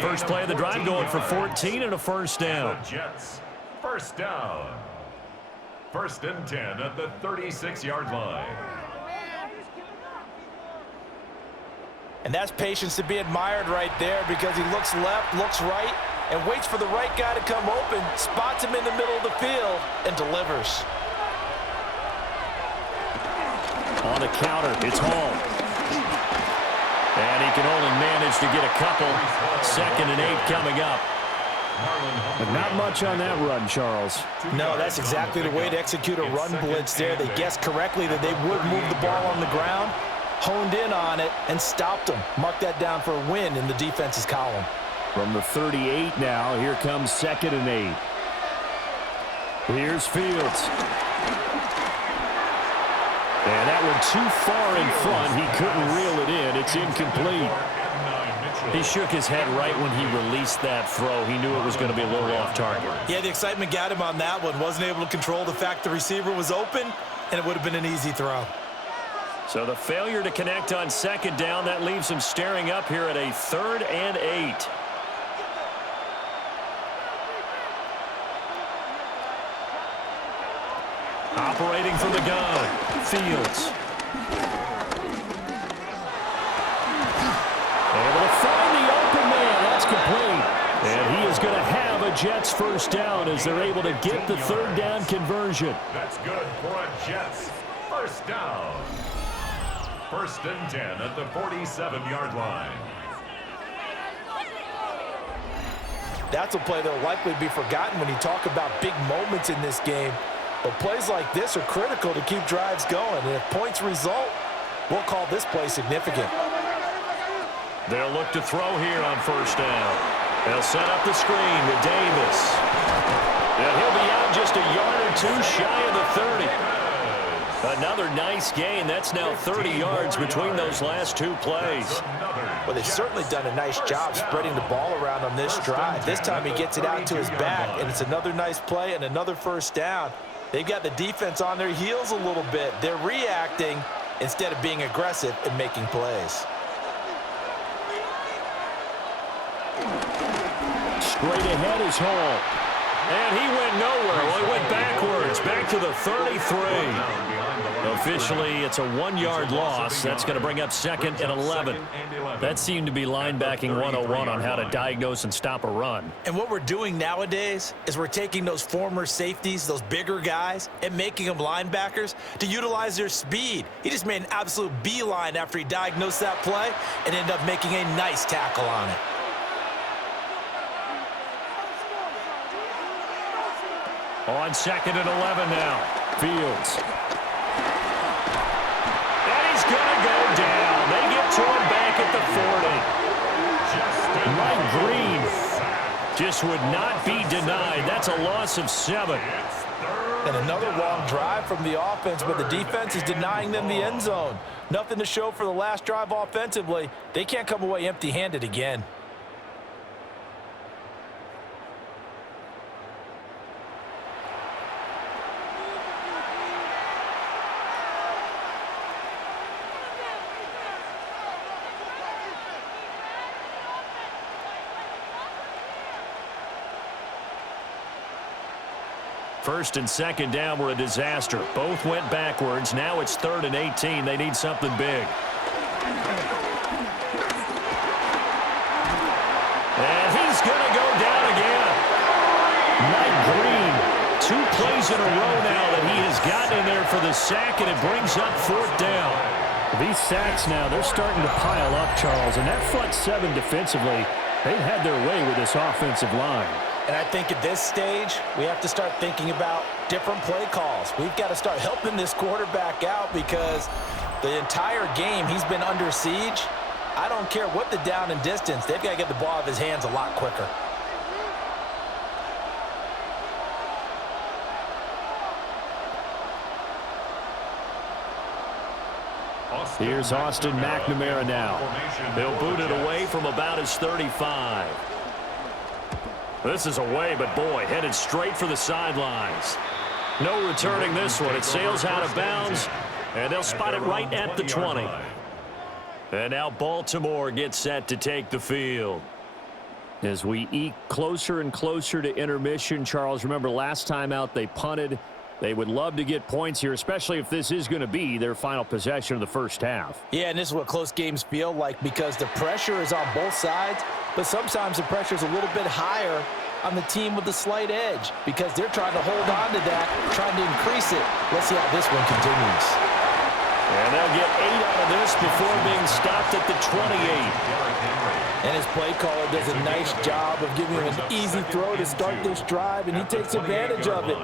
First play of the drive going for 14 and a 1st down. The Jets, 1st down. 1st and 10 at the 36-yard line. And that's patience to be admired right there because he looks left, looks right, and waits for the right guy to come open, spots him in the middle of the field, and delivers. On the counter, it's Hall. And he can only manage to get a couple. 2nd and 8 coming up. But not much on that run, Charles. No, that's exactly the way to execute a run blitz there. They guessed correctly that they would move the ball on the ground, honed in on it, and stopped them. Mark that down for a win in the defense's column. From the 38 now, here comes 2nd and 8. Here's Fields. And that one too far in front. He couldn't reel it in. It's incomplete. He shook his head right when he released that throw. He knew it was going to be a little off target. Yeah, the excitement got him on that one. Wasn't able to control the fact the receiver was open, and it would have been an easy throw. So the failure to connect on 2nd down, that leaves him staring up here at a 3rd and 8. Operating from the gun, Fields. Able to find the open man. That's complete. And he is going to have a Jets 1st down as they're able to get the 3rd down conversion. That's good for a Jets 1st down. 1st and 10 at the 47-yard line. That's a play that will likely be forgotten when you talk about big moments in this game. But plays like this are critical to keep drives going. And if points result, we'll call this play significant. They'll look to throw here on first down. They'll set up the screen with Davis. And he'll be out just a yard or two shy of the 30. Another nice gain. That's now 30 yards between those last two plays. Well, they've certainly done a nice job spreading the ball around on this drive. This time he gets it out to his back, and it's another nice play and another first down. They've got the defense on their heels a little bit. They're reacting instead of being aggressive and making plays. Straight ahead is Hall. And he went nowhere. Well, he went backwards, back to the 33. Officially, it's a 1-yard loss. That's going to bring up 2nd and 11. That seemed to be linebacking 101 on how to diagnose and stop a run. And what we're doing nowadays is we're taking those former safeties, those bigger guys, and making them linebackers to utilize their speed. He just made an absolute beeline after he diagnosed that play and ended up making a nice tackle on it. On 2nd and 11 now. Fields. And he's going to go down. They get to him back at the 40. Mike Green just would not be denied. That's a loss of 7. And another long drive from the offense, but the defense is denying them the end zone. Nothing to show for the last drive offensively. They can't come away empty-handed again. First and 2nd down were a disaster. Both went backwards. Now it's 3rd and 18. They need something big. And he's going to go down again. Mike Green, 2 plays in a row now that he has gotten in there for the sack, and it brings up 4th down. These sacks now, they're starting to pile up, Charles, and that front 7 defensively, they've had their way with this offensive line. And I think at this stage, we have to start thinking about different play calls. We've got to start helping this quarterback out because the entire game he's been under siege. I don't care what the down and distance. They've got to get the ball out of his hands a lot quicker. Here's Austin McNamara now. They'll boot it away from about his 35. This is away, but boy, headed straight for the sidelines. No returning this one. It sails out of bounds, and they'll spot it right at the 20. And now Baltimore gets set to take the field. As we eke closer and closer to intermission, Charles, remember last time out they punted. They would love to get points here, especially if this is going to be their final possession of the first half. Yeah, and this is what close games feel like because the pressure is on both sides, but sometimes the pressure is a little bit higher on the team with the slight edge because they're trying to hold on to that, trying to increase it. Let's see how this one continues. And they'll get 8 out of this before being stopped at the 28. And his play caller does a nice job of giving him an easy throw to start this drive, and he takes advantage of it.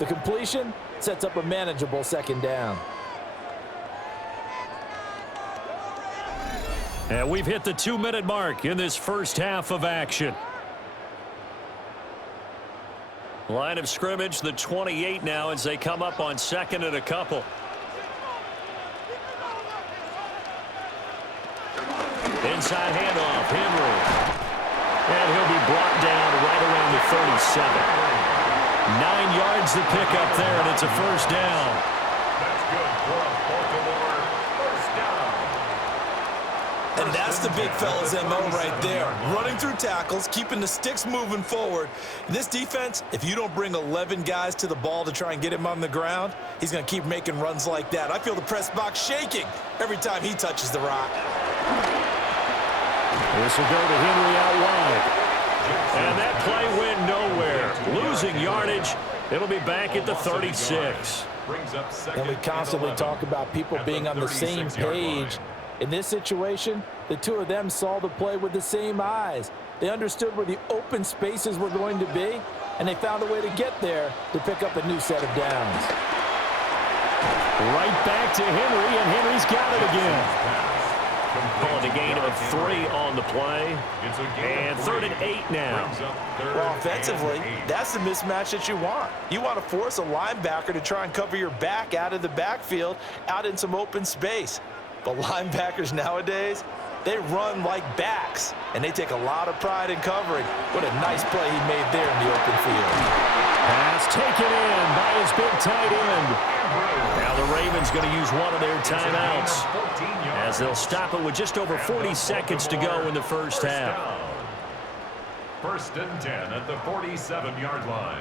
The completion sets up a manageable 2nd down. And we've hit the 2-minute mark in this first half of action. Line of scrimmage, the 28 now as they come up on 2nd and a couple. Inside handoff, Henry. And he'll be brought down right around the 37. 9 yards to pick up there, and it's a first down. That's good for a Baltimore first down. And that's the big fella's MO right there. Running through tackles, keeping the sticks moving forward. This defense, if you don't bring 11 guys to the ball to try and get him on the ground, he's going to keep making runs like that. I feel the press box shaking every time he touches the rock. This will go to Henry out wide. And that play went nowhere. Losing yardage. It'll be back at the 36. And we constantly talk about people being on the same page In this situation, the two of them saw the play with the same eyes. They understood where the open spaces were going to be, and they found a way to get there to pick up a new set of downs. Right back to Henry, and Henry's got it again. Calling a gain of 3 on the play. And 3rd and 8 now. Well, offensively, that's the mismatch that you want. You want to force a linebacker to try and cover your back out of the backfield, out in some open space. But linebackers nowadays, they run like backs, and they take a lot of pride in covering. What a nice play he made there in the open field. Pass taken in by his big tight end. Now the Ravens going to use one of their timeouts as they'll stop it with just over 40 seconds to go in the first half. 1st and 10 at the 47-yard line.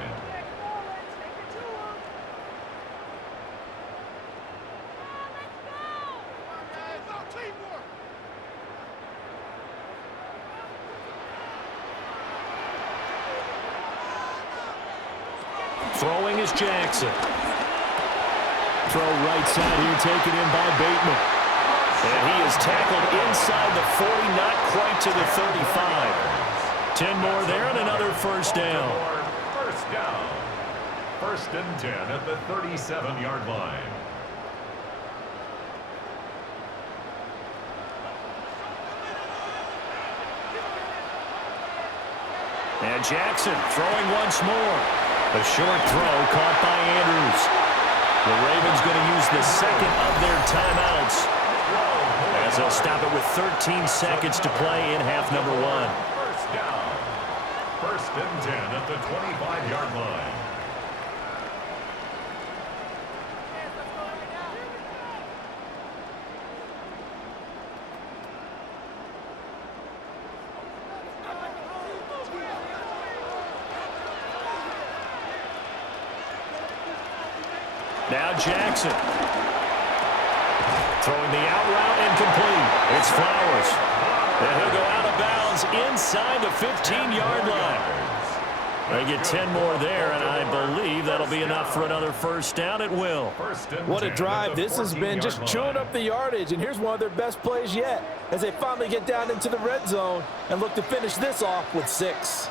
Throwing is Jackson. Throw right side here, taken in by Bateman. And he is tackled inside the 40, not quite to the 35. 10 more there and another first down. First down. 1st and 10 at the 37-yard line. And Jackson throwing once more. A short throw caught by Andrews. The Ravens going to use the second of their timeouts as they'll stop it with 13 seconds to play in half number 1. First down. 1st and 10 at the 25-yard line. Now Jackson. Throwing the out route incomplete. It's Flowers. And he'll go out of bounds inside the 15-yard line. They get 10 more there, and I believe that'll be enough for another first down. It will. What a drive this has been, just chewing up the yardage. And here's one of their best plays yet as they finally get down into the red zone and look to finish this off with 6.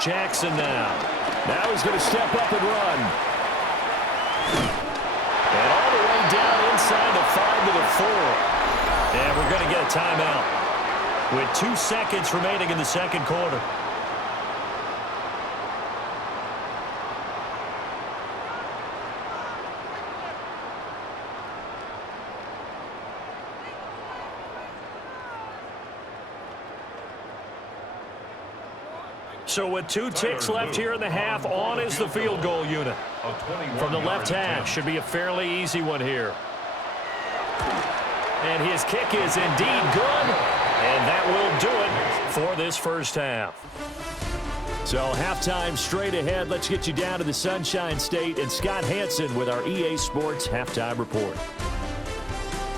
Jackson now. Now he's going to step up and run. And all the way down inside the 5 to the 4. And we're going to get a timeout with 2 seconds remaining in the second quarter. So with 2 ticks left here in the half, on is the field goal unit. From the left hash, should be a fairly easy one here. And his kick is indeed good, and that will do it for this first half. So halftime straight ahead. Let's get you down to the Sunshine State and Scott Hansen with our EA Sports Halftime Report.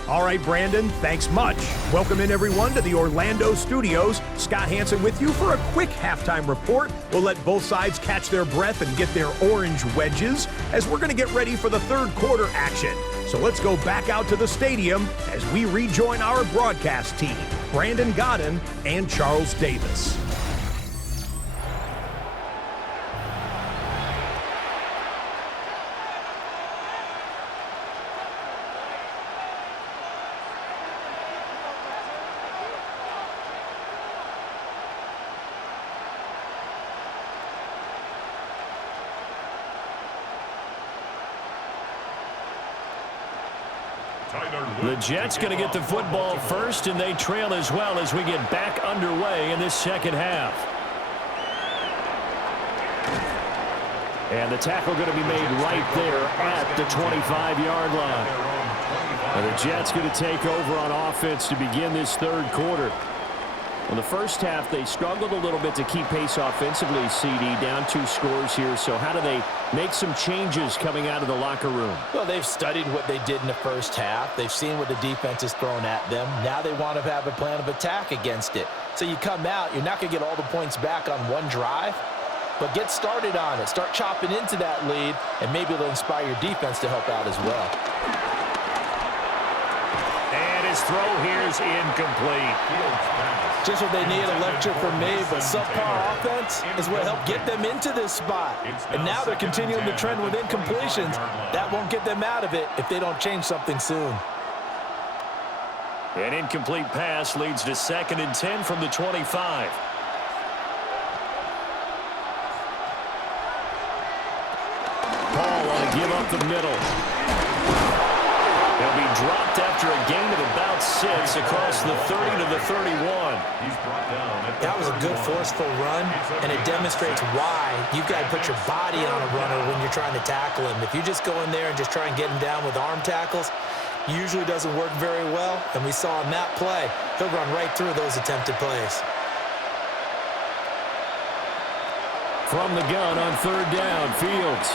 All right, Brandon, thanks much. Welcome in, everyone, to the Orlando studios. Scott Hansen with you for a quick halftime report. We'll let both sides catch their breath and get their orange wedges as we're going to get ready for the third quarter action. So let's go back out to the stadium as we rejoin our broadcast team, Brandon Godden and Charles Davis. The Jets going to get the football first, and they trail as well as we get back underway in this second half. And the tackle going to be made right there at the 25-yard line. And the Jets going to take over on offense to begin this third quarter. In the first half, they struggled a little bit to keep pace offensively, CD, down 2 scores here. So how do they make some changes coming out of the locker room? Well, they've studied what they did in the first half. They've seen what the defense is throwing at them. Now they want to have a plan of attack against it. So you come out, you're not going to get all the points back on one drive. but get started on it. Start chopping into that lead, and maybe it'll inspire your defense to help out as well. And his throw here is incomplete. Just what they need, electric from me, but subpar offense is what helped get them into this spot. And now they're continuing the trend with incompletions. That won't get them out of it if they don't change something soon. An incomplete pass leads to 2nd and 10 from the 25. Ball on a give up the middle. He'll be dropped after a gain of about 6 across the 30 to the 31. That was a good forceful run, and it demonstrates why you've got to put your body on a runner when you're trying to tackle him. If you just go in there and just try and get him down with arm tackles, usually doesn't work very well, and we saw in that play, he'll run right through those attempted plays. From the gun on 3rd down, Fields.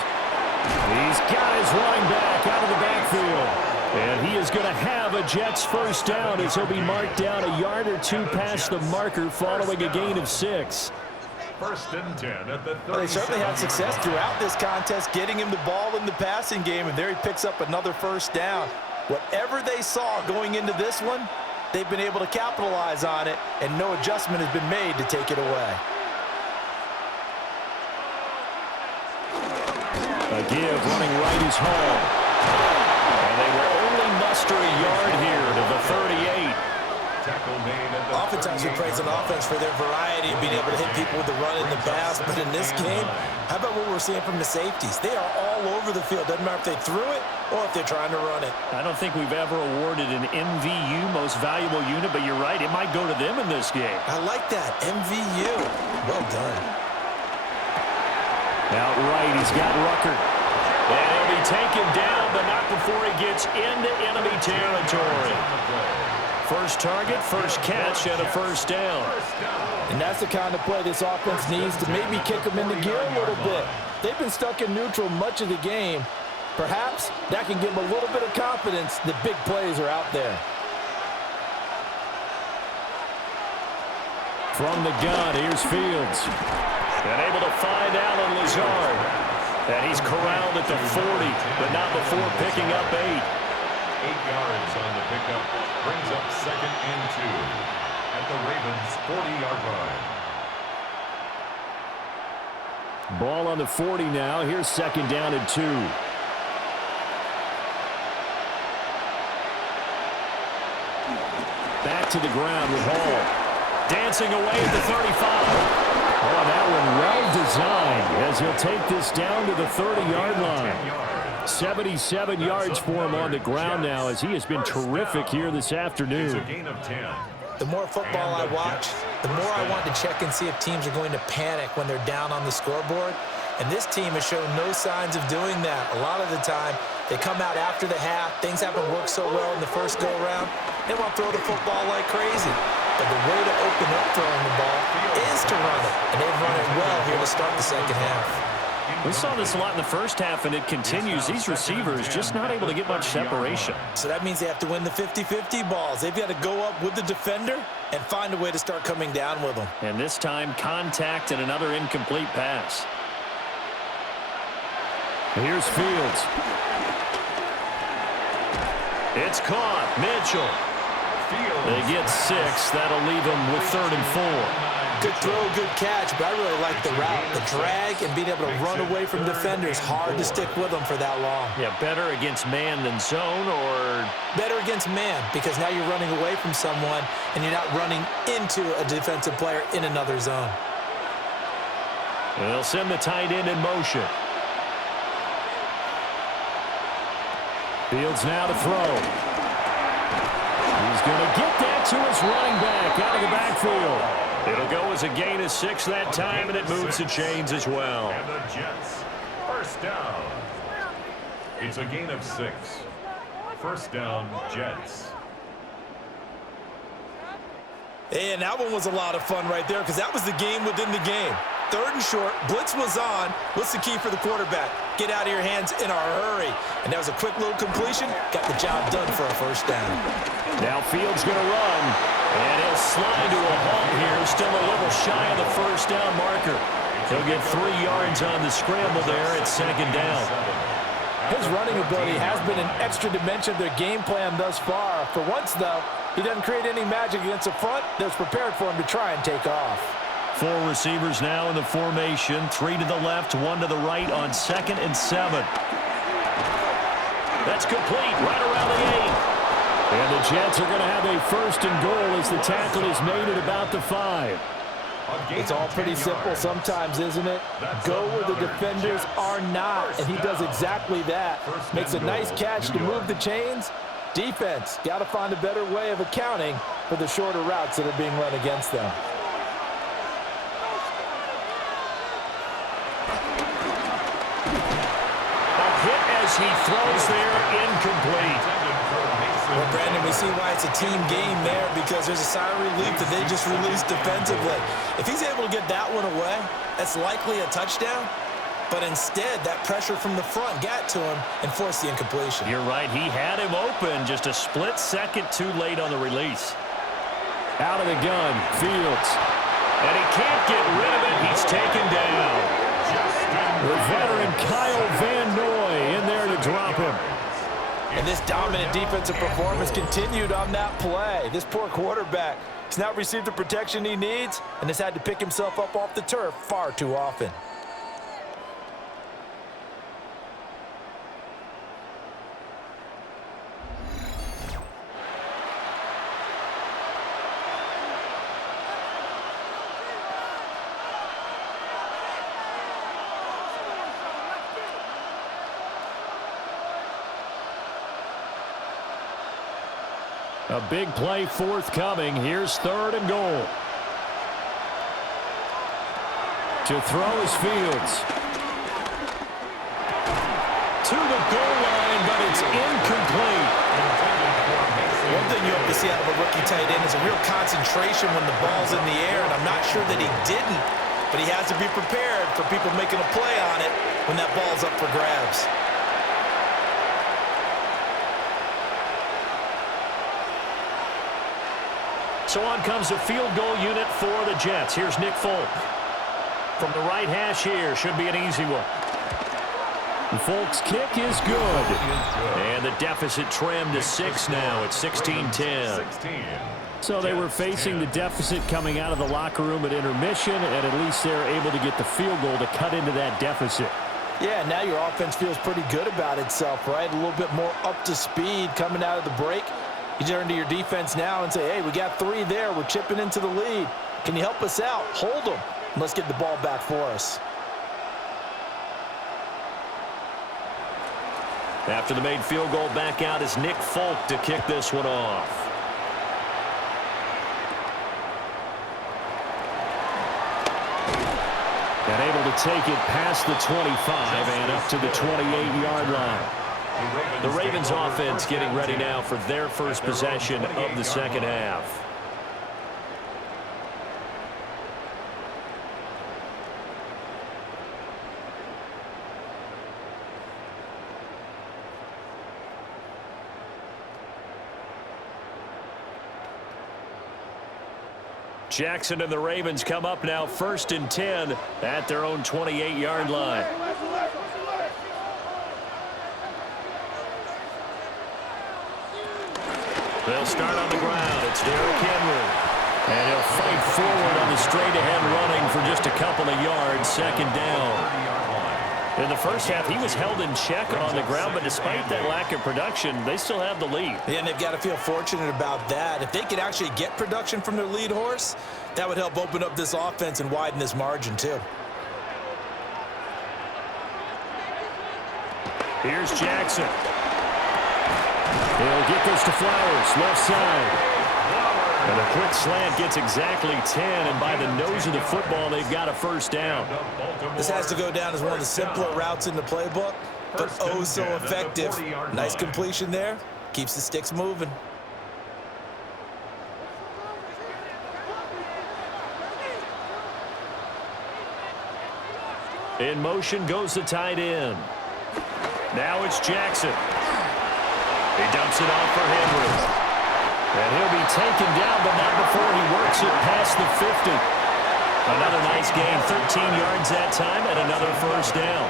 He's got his running back out of the backfield. And he is going to have a Jets first down as he'll be marked down a yard or 2 past the marker following a gain of 6. 1st and 10 at the 37. Well, they certainly had success throughout this contest, getting him the ball in the passing game, and there he picks up another first down. Whatever they saw going into this one, they've been able to capitalize on it, and no adjustment has been made to take it away. A give running right is Hall. And they will only muster a yard here to the 38. Oftentimes we praise an offense for their variety of being able to hit people with the run and the pass, but in this game, how about what we're seeing from the safeties? They are all over the field. Doesn't matter if they threw it or if they're trying to run it. I don't think we've ever awarded an MVU, most valuable unit, but you're right, it might go to them in this game. I like that, MVU. Well done. Out right, he's got Rucker. And he'll be taken down, but not before he gets into enemy territory. First target, first catch, and a first down. And that's the kind of play this offense needs to maybe kick them into gear a little bit. They've been stuck in neutral much of the game. Perhaps that can give them a little bit of confidence that big plays are out there. From the gun, here's Fields. And able to find Alan Lazard. And he's corralled at the 40, but not before picking up 8. 8 yards on the pickup. Brings up 2nd and 2 at the Ravens' 40-yard line. Ball on the 40 now. Here's 2nd down and 2. Back to the ground with Hall. Dancing away at the 35. Oh, that one well designed as he'll take this down to the 30-yard line. 77 yards for him on the ground now as he has been terrific here this afternoon. It's a gain of 10. The more football I watch, the more I want to check and see if teams are going to panic when they're down on the scoreboard. And this team has shown no signs of doing that. A lot of the time, they come out after the half. Things haven't worked so well in the first go-around. They want to throw the football like crazy. But the way to open up throwing the ball is to run it. And they've run it well here to start the second half. We saw this a lot in the first half, and it continues. These receivers just not able to get much separation. So that means they have to win the 50-50 balls. They've got to go up with the defender and find a way to start coming down with them. And this time, contact and another incomplete pass. Here's Fields. It's caught. Mitchell. They get 6. That'll leave them with 3rd and 4. Good throw, good catch, but I really like the route. The drag and being able to run away from defenders, hard to stick with them for that long. Yeah, better against man than zone, or? Better against man, because now you're running away from someone and you're not running into a defensive player in another zone. They'll send the tight end in motion. Fields now to throw. He's going to get that to his running back out of the backfield. It'll go as a gain of 6 that time, and it moves the chains as well. And the Jets, first down. It's a gain of 6. First down, Jets. And that one was a lot of fun right there because that was the game within the game. 3rd and short, blitz was on. What's the key for the quarterback? Get out of your hands in a hurry. And that was a quick little completion. Got the job done for a first down. Now Fields going to run. And he'll slide to a halt here. Still a little shy of the first down marker. He'll get 3 yards on the scramble there at second down. His running ability has been an extra dimension of their game plan thus far. For once, though, he doesn't create any magic against the front that's prepared for him to try and take off. 4 receivers now in the formation. 3 to the left, 1 to the right on 2nd and 7. That's complete right around the 8. And the Jets are going to have a 1st and goal as the tackle is made at about the 5. It's all pretty simple sometimes, isn't it? Go where the defenders are not, and he does exactly that. Makes a nice catch to move the chains. Defense got to find a better way of accounting for the shorter routes that are being run against them. A hit as he throws there, incomplete. Well, Brandon, we see why it's a team game there, because there's a sigh of relief that they just released defensively. If he's able to get that one away, that's likely a touchdown. But instead, that pressure from the front got to him and forced the incompletion. You're right. He had him open, just a split second too late on the release. Out of the gun, Fields. And he can't get rid of it. He's taken down. The veteran Kyle Van Noy in there to drop him. And this dominant defensive performance continued on that play. This poor quarterback has not received the protection he needs and has had to pick himself up off the turf far too often. A big play forthcoming. Here's 3rd and goal. To throw is Fields. To the goal line, but it's incomplete. One thing you hope to see out of a rookie tight end is a real concentration when the ball's in the air, and I'm not sure that he didn't, but he has to be prepared for people making a play on it when that ball's up for grabs. So on comes the field goal unit for the Jets. Here's Nick Folk. From the right hash here, should be an easy one. Folk's kick is good. And the deficit trimmed to 6 now at 16-10. So they were facing the deficit coming out of the locker room at intermission, and at least they're able to get the field goal to cut into that deficit. Yeah, now your offense feels pretty good about itself, right? A little bit more up to speed coming out of the break. You turn to your defense now and say, hey, we got 3 there. We're chipping into the lead. Can you help us out? Hold them. Let's get the ball back for us. After the made field goal, back out is Nick Folk to kick this one off. And able to take it past the 25 and up to the 28-yard line. The Ravens offense getting ready now for their first possession of the second half. Jackson and the Ravens come up now 1st and 10 at their own 28-yard line. They'll start on the ground. It's Derrick Henry. And he'll fight forward on the straight-ahead running for just a couple of yards. 2nd down. In the first half, he was held in check on the ground, but despite that lack of production, they still have the lead. Yeah, and they've got to feel fortunate about that. If they could actually get production from their lead horse, that would help open up this offense and widen this margin, too. Here's Jackson. He'll get this to Flowers, left side. And a quick slant gets exactly 10, and by the nose of the football, they've got a 1st down. This has to go down as one of the simpler routes in the playbook, but oh so effective. Nice completion there. Keeps the sticks moving. In motion goes the tight end. Now it's Jackson. He dumps it off for Henry. And he'll be taken down, but not before he works it past the 50. Another nice gain, 13 yards that time, and another first down.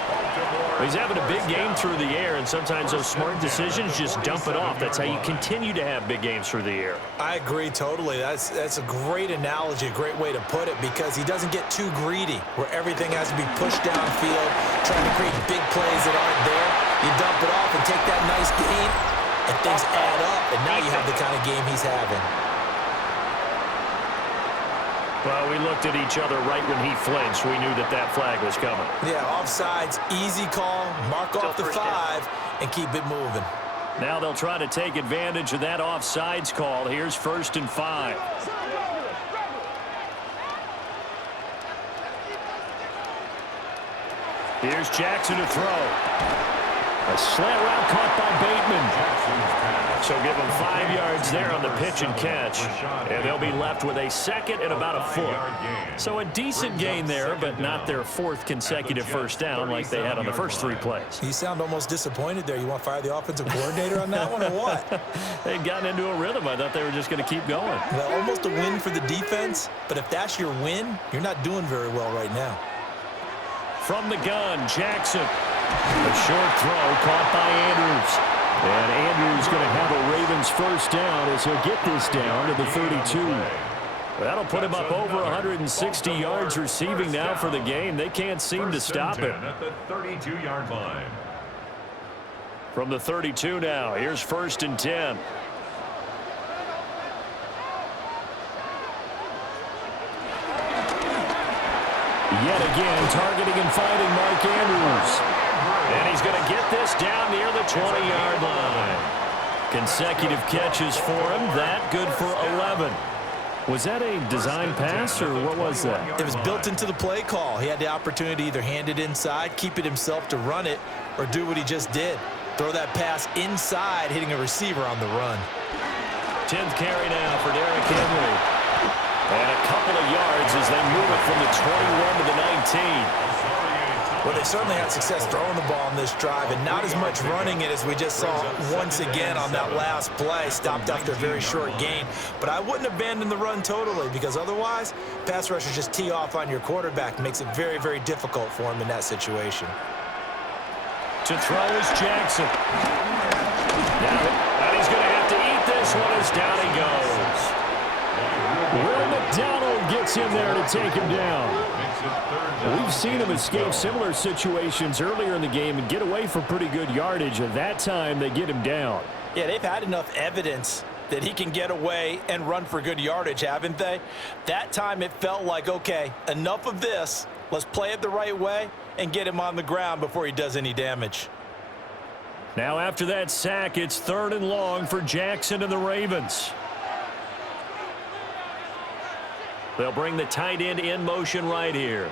He's having a big game through the air, and sometimes those smart decisions just dump it off. That's how you continue to have big games through the air. I agree totally. That's a great analogy, a great way to put it, because he doesn't get too greedy where everything has to be pushed downfield, trying to create big plays that aren't there. You dump it off and take that nice gain, and things add up, and now you have the kind of game he's having. Well, we looked at each other right when he flinched. We knew that that flag was coming. Yeah, offsides, easy call, mark off the 5, and keep it moving. Now they'll try to take advantage of that offsides call. Here's 1st and 5. Here's Jackson to throw. A slant route caught by Bateman. So give them 5 yards there on the pitch and catch. And they'll be left with a 2nd and about a foot. So a decent gain there, but not their 4th consecutive first down like they had on the first 3 plays. You sound almost disappointed there. You want to fire the offensive coordinator on that one or what? They'd gotten into a rhythm. I thought they were just going to keep going. Well, almost a win for the defense, but if that's your win, you're not doing very well right now. From the gun, Jackson. A short throw caught by Andrews. And Andrews going to have a Ravens first down as he'll get this down to the 32. That'll put him up over 160 yards receiving now for the game. They can't seem to stop him. At the 32-yard line. From the 32 now, here's 1st and 10. Yet again, targeting and finding Mark Andrews. And he's going to get this down near the 20-yard line. Consecutive catches for him. That good for 11. Was that a design pass, or what was that? It was built into the play call. He had the opportunity to either hand it inside, keep it himself to run it, or do what he just did. Throw that pass inside, hitting a receiver on the run. 10th carry now for Derrick Henry. And a couple of yards as they move it from the 21 to the 19. Well, they certainly had success throwing the ball on this drive, and not as much running it as we just saw once again on that last play. Stopped after a very short gain. But I wouldn't abandon the run totally, because otherwise, pass rushers just tee off on your quarterback. Makes it very, very difficult for him in that situation. To throw is Jackson. Now he's going to have to eat this one as down he goes. Will McDonald gets in there to take him down. We've seen him escape similar situations earlier in the game and get away for pretty good yardage, and that time they get him down. Yeah, they've had enough evidence that he can get away and run for good yardage, haven't they? That time it felt like, okay, enough of this. Let's play it the right way and get him on the ground before he does any damage. Now after that sack, it's 3rd and long for Jackson and the Ravens. They'll bring the tight end in motion right here.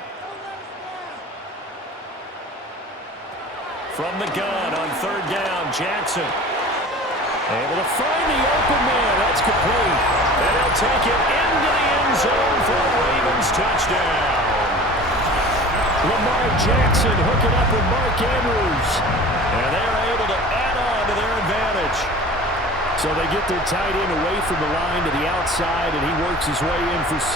From the gun on 3rd down, Jackson. Able to find the open man. That's complete. And he'll take it into the end zone for a Ravens touchdown. Lamar Jackson hooking up with Mark Andrews. And they're able to add on to their advantage. So they get their tight end away from the line to the outside, and he works his way in for 6.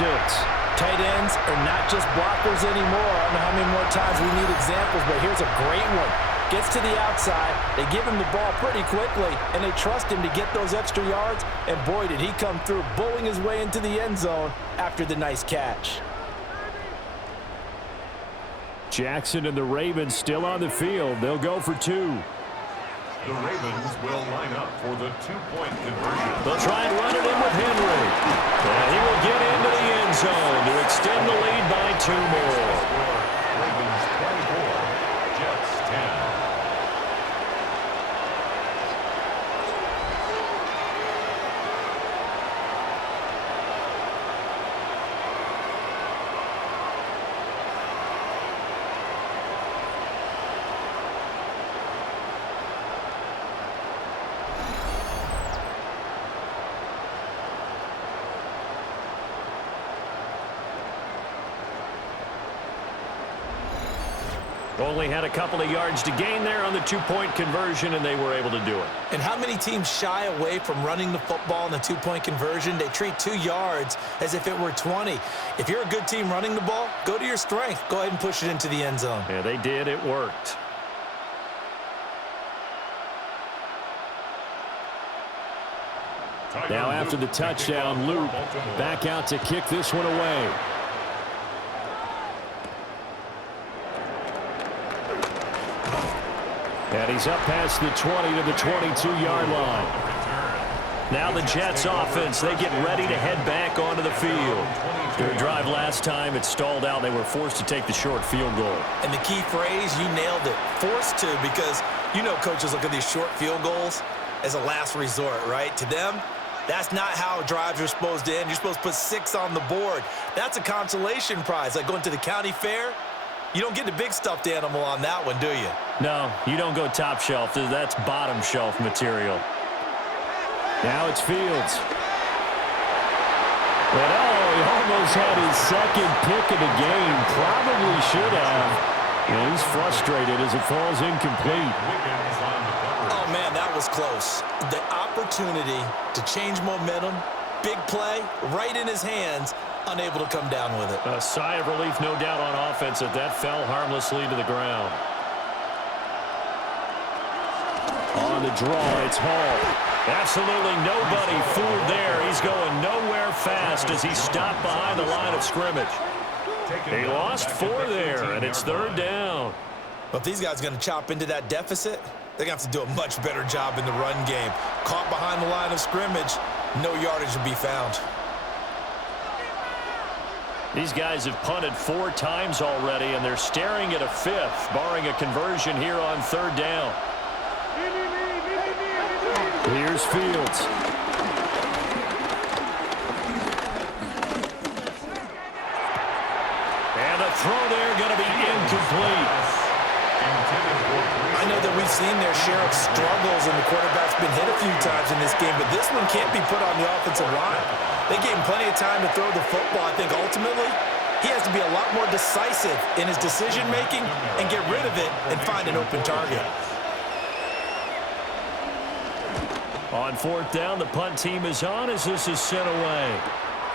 Tight ends are not just blockers anymore. I don't know how many more times we need examples, but here's a great one. Gets to the outside, they give him the ball pretty quickly, and they trust him to get those extra yards, and boy, did he come through, bowling his way into the end zone after the nice catch. Jackson and the Ravens still on the field. They'll go for 2. The Ravens will line up for the 2-point conversion. They'll try and run it in with Henry. And he will get into the end zone to extend the lead by 2 more. Ravens 24, Jets 10. Only had a couple of yards to gain there on the two-point conversion, and they were able to do it. And how many teams shy away from running the football in the two-point conversion? They treat 2 yards as if it were 20. If you're a good team running the ball, go to your strength. Go ahead and push it into the end zone. Yeah, they did. It worked. Now after the touchdown, Luke back out to kick this one away. And he's up past the 20 to the 22-yard line. Now the Jets offense, they get ready to head back onto the field. Their drive last time, it stalled out. They were forced to take the short field goal. And the key phrase, you nailed it, forced to, because you know coaches look at these short field goals as a last resort, right? To them, that's not how drives are supposed to end. You're supposed to put 6 on the board. That's a consolation prize, like going to the county fair. You don't get the big stuffed animal on that one, do you? No, you don't go top shelf. That's bottom shelf material. Now it's Fields. And he almost had his second pick of the game. Probably should have. And he's frustrated as it falls incomplete. Oh, man, that was close. The opportunity to change momentum, big play, right in his hands, unable to come down with it. A sigh of relief, no doubt, on offense that fell harmlessly to the ground. On the draw, it's Hall. Absolutely nobody fooled there. He's going nowhere fast as he stopped behind the line of scrimmage. He lost 4 there, and it's 3rd down. Well, if these guys are going to chop into that deficit, they're going to have to do a much better job in the run game. Caught behind the line of scrimmage, no yardage to be found. These guys have punted 4 times already, and they're staring at a 5th, barring a conversion here on 3rd down. Here's Fields. And the throw there going to be incomplete. I know that we've seen their share of struggles, and the quarterback's been hit a few times in this game, but this one can't be put on the offensive line. They gave him plenty of time to throw the football. I think ultimately he has to be a lot more decisive in his decision-making and get rid of it and find an open target. On 4th down, the punt team is on as this is sent away.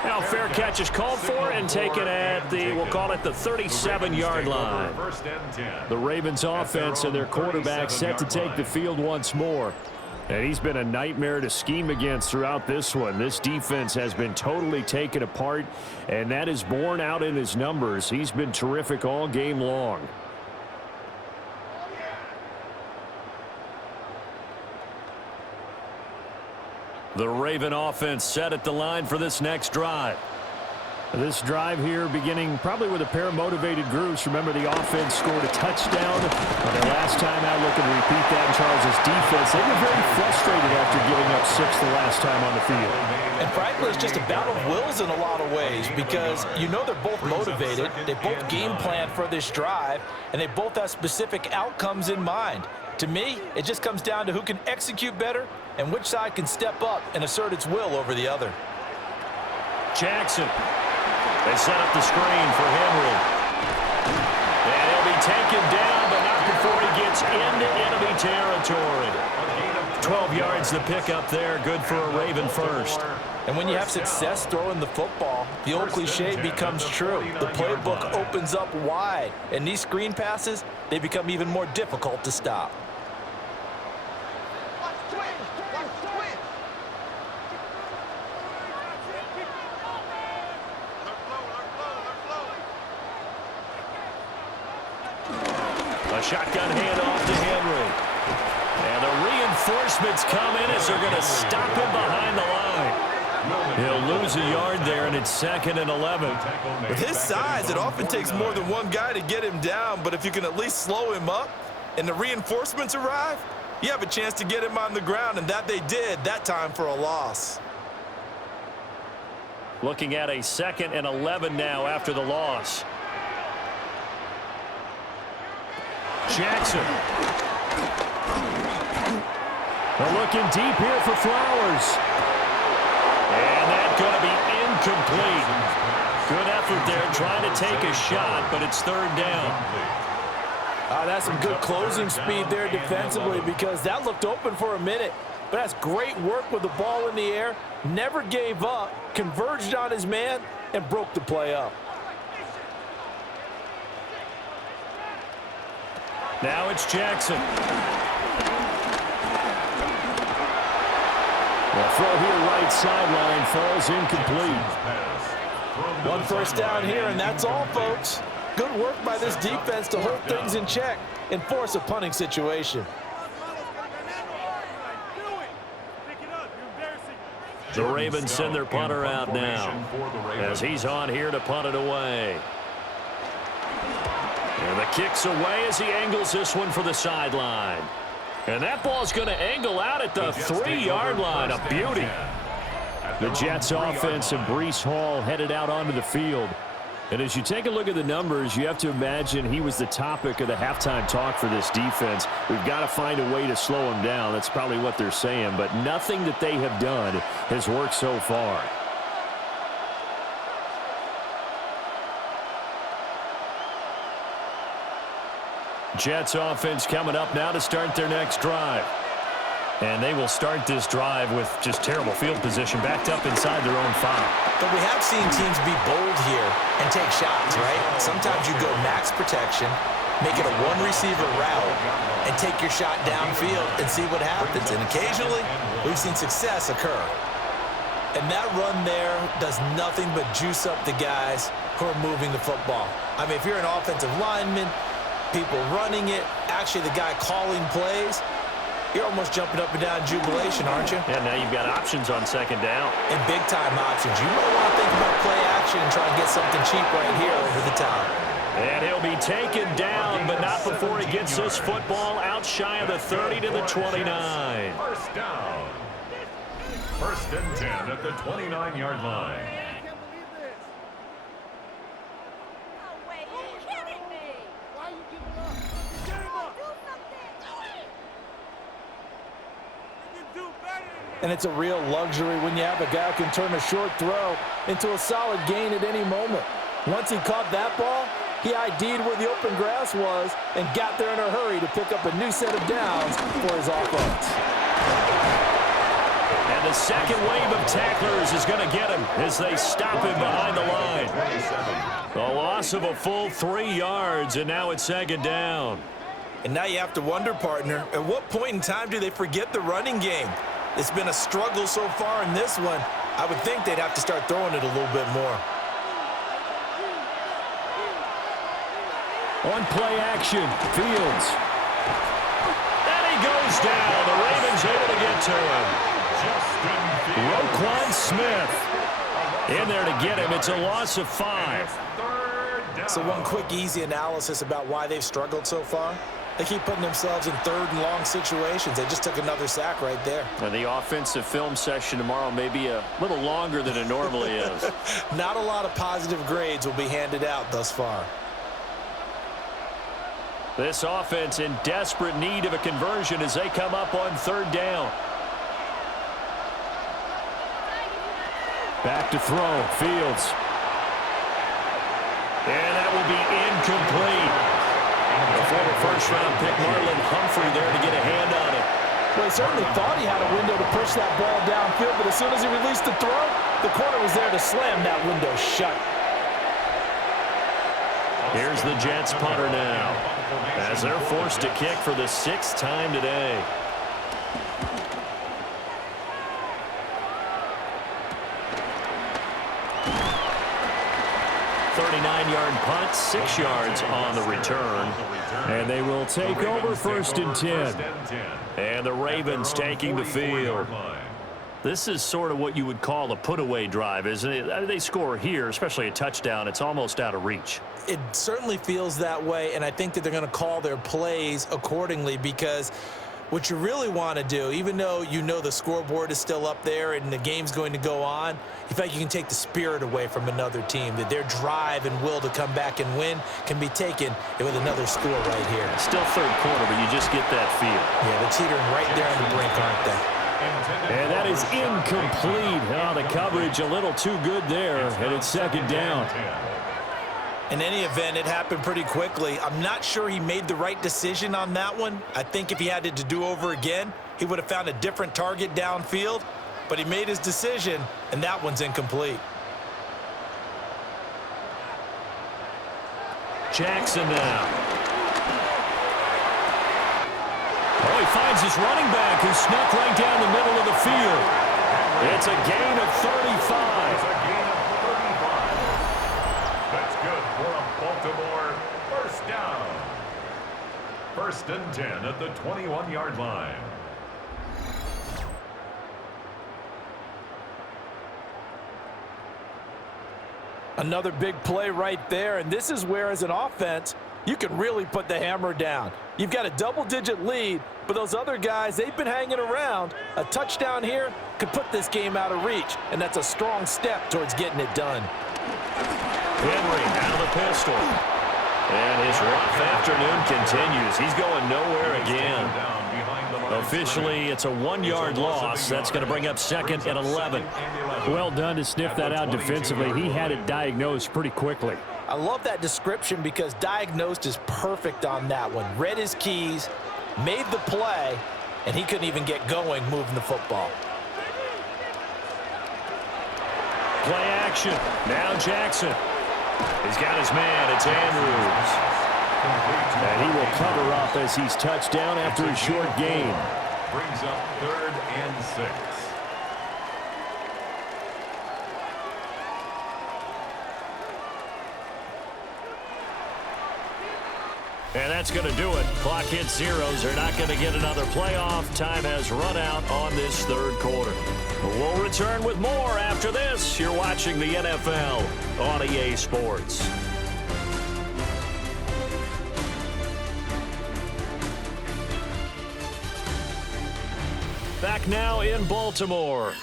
Now fair catch is called for and taken at the, we'll call it the 37-yard line. The Ravens offense and their quarterback set to take the field once more. And he's been a nightmare to scheme against throughout this one. This defense has been totally taken apart, and that is borne out in his numbers. He's been terrific all game long. The Raven offense set at the line for this next drive. This drive here beginning probably with a pair of motivated groups. Remember, the offense scored a touchdown on their last time out, looking to repeat that in Charles' defense. They were very frustrated after giving up 6 the last time on the field. And frankly, it's just a battle of wills in a lot of ways, because you know they're both motivated, they both game plan for this drive, and they both have specific outcomes in mind. To me, it just comes down to who can execute better and which side can step up and assert its will over the other. Jackson. They set up the screen for Henry. And he'll be taken down, but not before he gets into enemy territory. 12 yards to pick up there. Good for a Raven first. And when you have success throwing the football, the old cliche becomes true. The playbook opens up wide, and these screen passes, they become even more difficult to stop. A shotgun handoff to Henry. And the reinforcements come in as they're going to stop him behind the line. He'll lose a yard there, and it's 2nd and 11. With his size, it often takes more than one guy to get him down, but if you can at least slow him up and the reinforcements arrive, you have a chance to get him on the ground, and that they did that time for a loss. Looking at a 2nd and 11 now after the loss. Jackson. They're looking deep here for Flowers. And that's going to be incomplete. Good effort there trying to take a shot, but it's 3rd down. That's some good closing speed there defensively, because that looked open for a minute. But that's great work with the ball in the air. Never gave up, converged on his man, and broke the play up. Now it's Jackson. The throw here right sideline falls incomplete. One first down here, and that's all, folks. Good work by this defense to hold things in check and force a punting situation. The Ravens send their punter out now as he's on here to punt it away. And the kick's away as he angles this one for the sideline. And that ball's going to angle out at the 3-yard line. A beauty. The Jets offense and Breece Hall headed out onto the field. And as you take a look at the numbers, you have to imagine he was the topic of the halftime talk for this defense. We've got to find a way to slow him down. That's probably what they're saying. But nothing that they have done has worked so far. Jets offense coming up now to start their next drive. And they will start this drive with just terrible field position, backed up inside their own 5. But we have seen teams be bold here and take shots, right? Sometimes you go max protection, make it a one-receiver route, and take your shot downfield and see what happens. And occasionally, we've seen success occur. And that run there does nothing but juice up the guys who are moving the football. I mean, if you're an offensive lineman, people running it, actually the guy calling plays, you're almost jumping up and down in jubilation, aren't you? Yeah, now you've got options on second down. And big-time options. You might want to think about play action and try and get something cheap right here over the top. And he'll be taken down, but not before he gets this football out shy of the 30 to the 29. First down. First and 10 at the 29-yard line. And it's a real luxury when you have a guy who can turn a short throw into a solid gain at any moment. Once he caught that ball, he ID'd where the open grass was and got there in a hurry to pick up a new set of downs for his offense. And the second wave of tacklers is going to get him as they stop him behind the line. A loss of a full 3 yards, and now it's second down. And now you have to wonder, partner, at what point in time do they forget the running game? It's been a struggle so far in this one. I would think they'd have to start throwing it a little bit more. On play action, Fields. And he goes down. The Ravens able to get to him. Roquan Smith in there to get him. It's a loss of 5. So one quick, easy analysis about why they've struggled so far. They keep putting themselves in third and long situations. They just took another sack right there. And the offensive film session tomorrow may be a little longer than it normally is. Not a lot of positive grades will be handed out thus far. This offense in desperate need of a conversion as they come up on third down. Back to throw, Fields. And that will be incomplete. The former first-round pick, Marlon Humphrey, there to get a hand on it. Well, he certainly thought he had a window to push that ball downfield, but as soon as he released the throw, the corner was there to slam that window shut. Here's the Jets punter now, as they're forced to kick for the 6th time today. Yard punt, 6 yards on the return. And they will take over first and 10. And the Ravens taking the field. This is sort of what you would call a put-away drive, isn't it? They score here, especially a touchdown. It's almost out of reach. It certainly feels that way, and I think that they're going to call their plays accordingly, because what you really want to do, even though you know the scoreboard is still up there and the game's going to go on, in fact, you can take the spirit away from another team, that their drive and will to come back and win can be taken with another score right here. Still third quarter, but you just get that feel. Yeah, they're teetering right there on the brink, aren't they? And that is incomplete. Oh, the coverage a little too good there, and it's second down. In any event, it happened pretty quickly. I'm not sure he made the right decision on that one. I think if he had it to do over again, he would have found a different target downfield, but he made his decision, and that one's incomplete. Jackson now. Oh, he finds his running back who snuck right down the middle of the field. It's a gain of 35. It's a gain of 35. That's good for a Baltimore first down. 1st and 10 at the 21-yard line. Another big play right there, and this is where, as an offense, you can really put the hammer down. You've got a double-digit lead, but those other guys, they've been hanging around. A touchdown here could put this game out of reach, and that's a strong step towards getting it done. Henry out of the pistol. And his rough afternoon continues. He's going nowhere again. Officially, it's a 1-yard loss. That's going to bring up 2nd and 11. Well done to sniff that out defensively. He had it diagnosed pretty quickly. I love that description because diagnosed is perfect on that one. Read his keys, made the play, and he couldn't even get going moving the football. Play action. Now Jackson. He's got his man. It's Andrews. And he will cover up as he's touched down after a short gain. Brings up 3rd and 6. And that's going to do it. Clock hits zeros. They're not going to get another playoff. Time has run out on this 3rd quarter. We'll return with more after this. You're watching the NFL on EA Sports. Back now in Baltimore.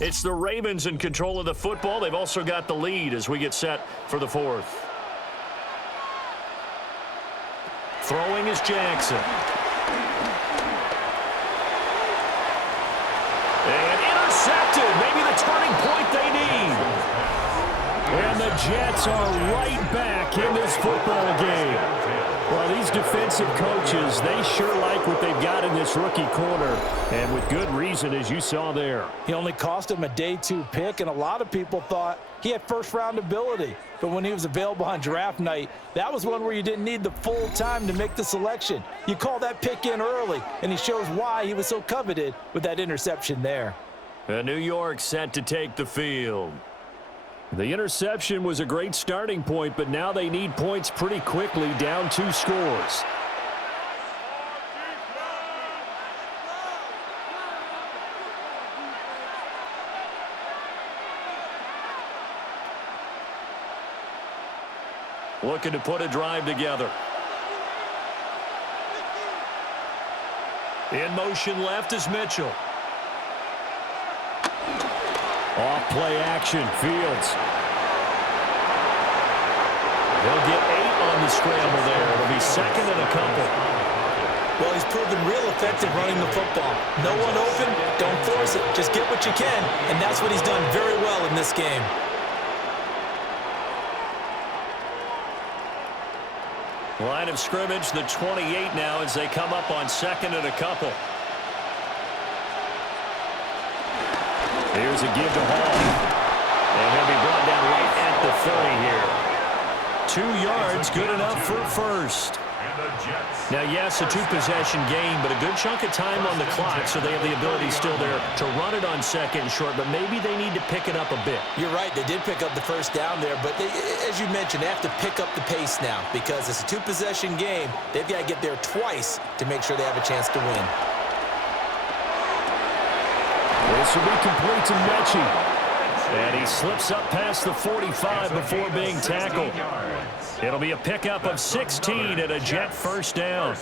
It's the Ravens in control of the football. They've also got the lead as we get set for the 4th. Throwing is Jackson. And intercepted. Maybe the turning point they need. And the Jets are right back in this football game. Well, these defensive coaches, they sure like what they've got in this rookie corner. And with good reason, as you saw there. He only cost him a day 2 pick, and a lot of people thought he had first-round ability. But when he was available on draft night, that was one where you didn't need the full time to make the selection. You call that pick in early, and he shows why he was so coveted with that interception there. New York set to take the field. The interception was a great starting point, but now they need points pretty quickly, down 2 scores. Looking to put a drive together. In motion left is Mitchell. Off play action, Fields. They'll get 8 on the scramble there. It'll be 2nd and a couple. Well, he's proven real effective running the football. No one open, don't force it. Just get what you can, and that's what he's done very well in this game. Line of scrimmage, the 28 now as they come up on 2nd and a couple. Here's a give to Hall. And he'll be brought down right at the 30 here. 2 yards, good enough for first. Now, yes, a 2-possession game, but a good chunk of time on the clock, so they have the ability still there to run it on 2nd and short, but maybe they need to pick it up a bit. You're right, they did pick up the first down there, but they, as you mentioned, they have to pick up the pace now because it's a 2-possession game. They've got to get there twice to make sure they have a chance to win. This will be complete to Mechie. And he slips up past the 45 before being tackled. It'll be a pickup of 16 and a Jet first down.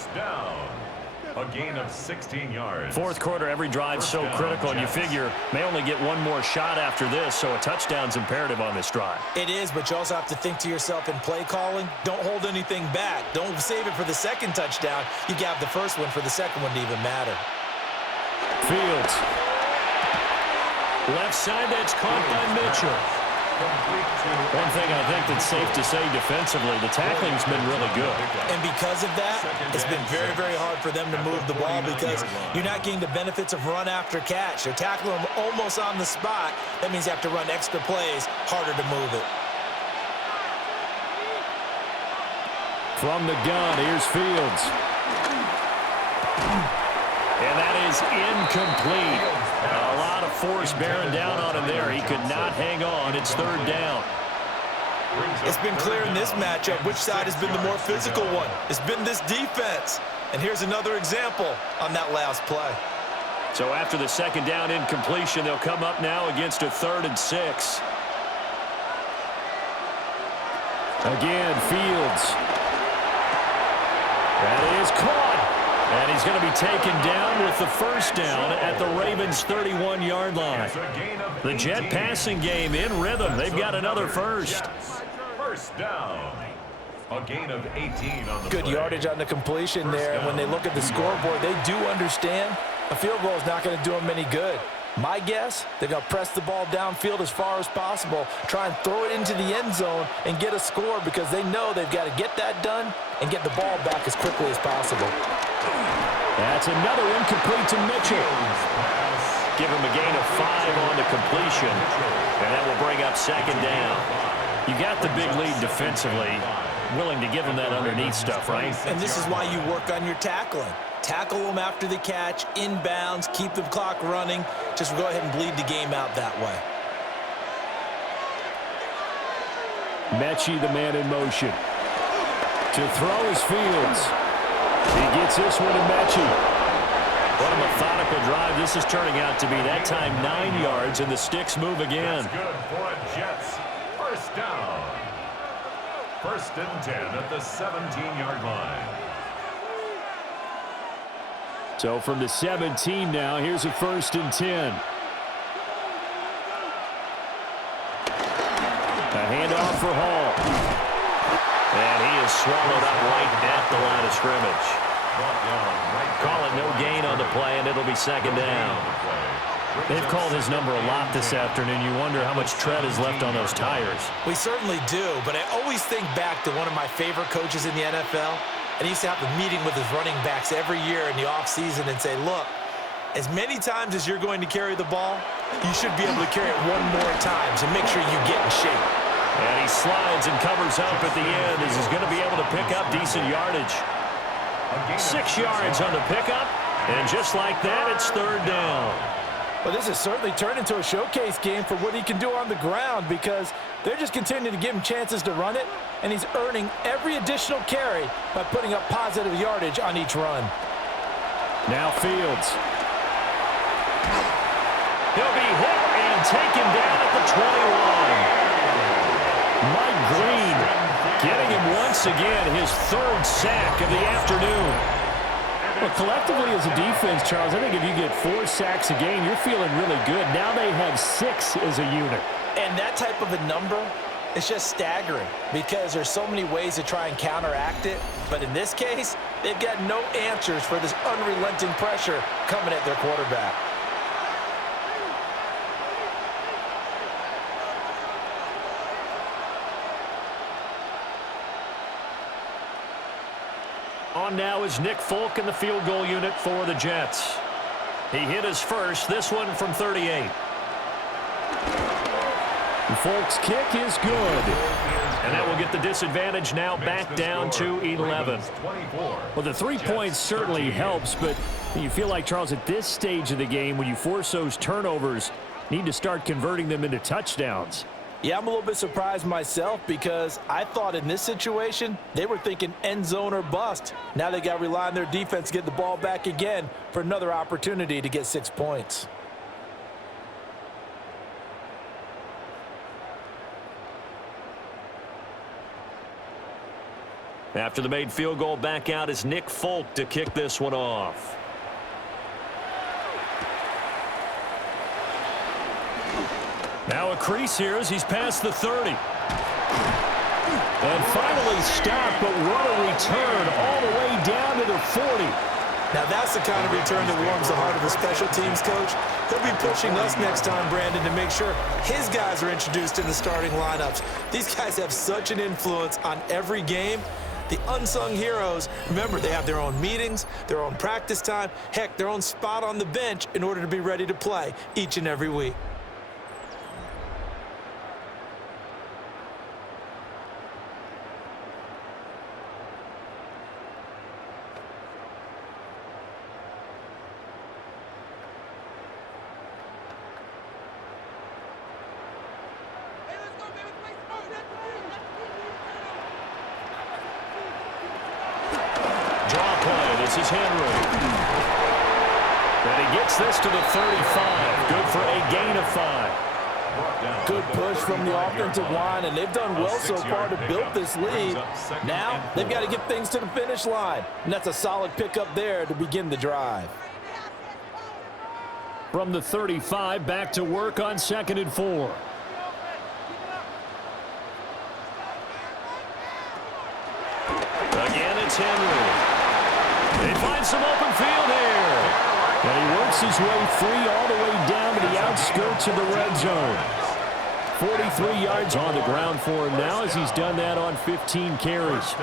A gain of 16 yards. 4th quarter, every drive so critical, and you figure may only get one more shot after this, so a touchdown's imperative on this drive. It is, but you also have to think to yourself in play calling, don't hold anything back. Don't save it for the 2nd touchdown. You got the first one for the 2nd one to even matter. Fields. Left side, that's caught by Mitchell. One thing I think that's safe to say defensively, the tackling's been really good. And because of that, it's been very, very hard for them to move the ball because you're not getting the benefits of run after catch. They're tackling them almost on the spot. That means you have to run extra plays, harder to move it. From the gun, here's Fields. And that is incomplete. A lot of force bearing down on him there. He could not hang on. It's third down. It's been clear in this matchup which side has been the more physical one. It's been this defense. And here's another example on that last play. So after the second down incompletion, they'll come up now against a 3rd and 6. Again, Fields. That is caught. And he's going to be taken down with the first down at the Ravens' 31-yard line. The Jet passing game in rhythm. They've got another first. First down. A gain of 18 on the Good yardage on the completion there. And when they look at the scoreboard, they do understand a field goal is not going to do them any good. My guess, they're going to press the ball downfield as far as possible, try and throw it into the end zone and get a score because they know they've got to get that done and get the ball back as quickly as possible. That's another incomplete to Mitchell. Give him a gain of 5 on the completion, and that will bring up second down. You got the big lead defensively, willing to give him that underneath stuff, right? And this is why you work on your tackling. Tackle them after the catch, inbounds, keep the clock running. Just go ahead and bleed the game out that way. Mechie, the man in motion. To throw is Fields. He gets this one to Mechie. What a methodical drive this is turning out to be. That time 9 yards, and the sticks move again. That's good for a Jets. First down. 1st and 10 at the 17-yard line. So from the 17 now, here's a 1st and 10. A handoff for Hall. And he is swallowed up right at the line of scrimmage. Call it no gain on the play, and it'll be second down. They've called his number a lot this afternoon. You wonder how much tread is left on those tires. We certainly do, but I always think back to one of my favorite coaches in the NFL. And he used to have a meeting with his running backs every year in the offseason and say, look, as many times as you're going to carry the ball, you should be able to carry it one more time, so make sure you get in shape. And he slides and covers up at the end as he's going to be able to pick up decent yardage. 6 yards on the pickup, and just like that, it's third down. Well, this has certainly turned into a showcase game for what he can do on the ground because they're just continuing to give him chances to run it, and he's earning every additional carry by putting up positive yardage on each run. Now Fields. He'll be hit and taken down at the 21. Mike Green getting him once again, his 3rd sack of the afternoon. Well, collectively as a defense, Charles, I think if you get 4 sacks a game, you're feeling really good. Now they have 6 as a unit. And that type of a number is just staggering because there's so many ways to try and counteract it. But in this case, they've got no answers for this unrelenting pressure coming at their quarterback. On now is Nick Folk in the field goal unit for the Jets. He hit his first, this one from 38. And Folk's kick is good. And that will get the disadvantage now back down to 11. Well, the 3 points certainly helps, but you feel like, Charles, at this stage of the game, when you force those turnovers, need to start converting them into touchdowns. Yeah, I'm a little bit surprised myself because I thought in this situation they were thinking end zone or bust. Now they got to rely on their defense to get the ball back again for another opportunity to get 6 points. After the made field goal, back out is Nick Folk to kick this one off. Now a crease here as he's past the 30. And finally stopped, but what a return all the way down to the 40. Now that's the kind of return that warms the heart of the special teams coach. He'll be pushing us next time, Brandon, to make sure his guys are introduced in the starting lineups. These guys have such an influence on every game. The unsung heroes, remember, they have their own meetings, their own practice time, heck, their own spot on the bench in order to be ready to play each and every week. This is Henry. And he gets this to the 35. Good for a gain of 5. Good push from the offensive line, and they've done well so far to build this lead. Now they've got to get things to the finish line, and that's a solid pickup there to begin the drive. From the 35, back to work on 2nd and 4. Again, it's Henry. They find some open field here. And he works his way free all the way down to the outskirts of the red zone. 43 yards on the ground for him now as he's done that on 15 carries.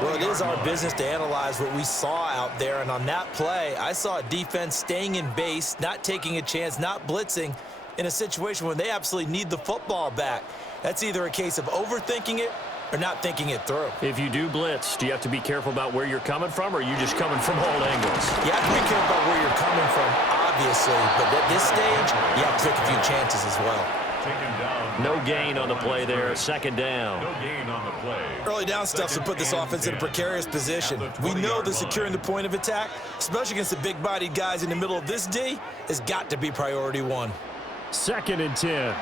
Well, it is our business to analyze what we saw out there. And on that play, I saw a defense staying in base, not taking a chance, not blitzing in a situation where they absolutely need the football back. That's either a case of overthinking it or not thinking it through. If you do blitz, do you have to be careful about where you're coming from, or are you just coming from all angles? You have to be careful about where you're coming from, obviously, but at this stage, you have to take a few chances as well. No gain on the play there, 2nd down. No gain on the play. Early down stuff to put this offense in a precarious position. We know that securing the point of attack, especially against the big-bodied guys in the middle of this D, has got to be priority 1. 2nd and 10.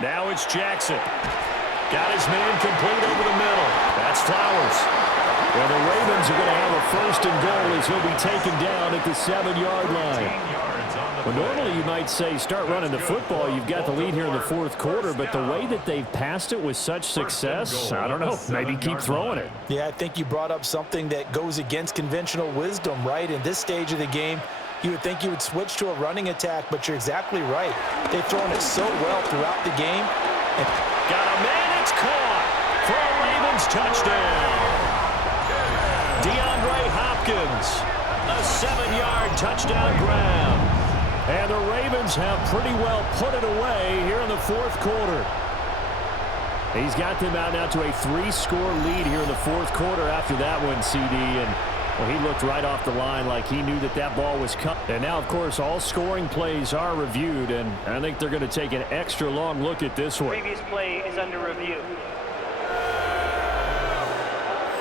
Now it's Jackson. Got his man complete over the middle. That's Flowers. Well, the Ravens are going to have a 1st and goal as he'll be taken down at the 7-yard line. Well, normally you might say start running the football. You've got the lead here in the 4th quarter, but the way that they've passed it with such success, I don't know, maybe keep throwing it. Yeah, I think you brought up something that goes against conventional wisdom, right? In this stage of the game, you would think you would switch to a running attack, but you're exactly right. They've thrown it so well throughout the game. Got a man, it's caught for a Ravens touchdown. DeAndre Hopkins, a 7-yard touchdown grab. And the Ravens have pretty well put it away here in the 4th quarter. He's got them out now to a 3-score lead here in the 4th quarter after that one, CD. And well, he looked right off the line like he knew that that ball was coming. And now, of course, all scoring plays are reviewed, and I think they're going to take an extra long look at this one. Previous play is under review.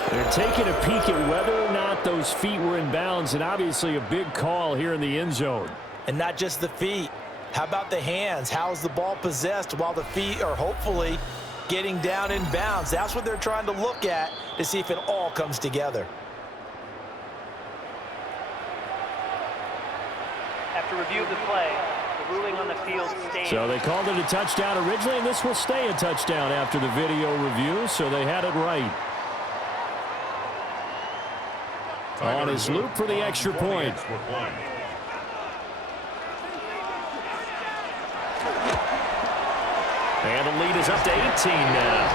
They're taking a peek at whether or not those feet were in bounds, and obviously a big call here in the end zone. And not just the feet. How about the hands? How's the ball possessed while the feet are hopefully getting down in bounds? That's what they're trying to look at to see if it all comes together. After review of the play, the ruling on the field stands. So they called it a touchdown originally, and this will stay a touchdown after the video review, so they had it right. On his loop for the extra point. And the lead is up to 18 now.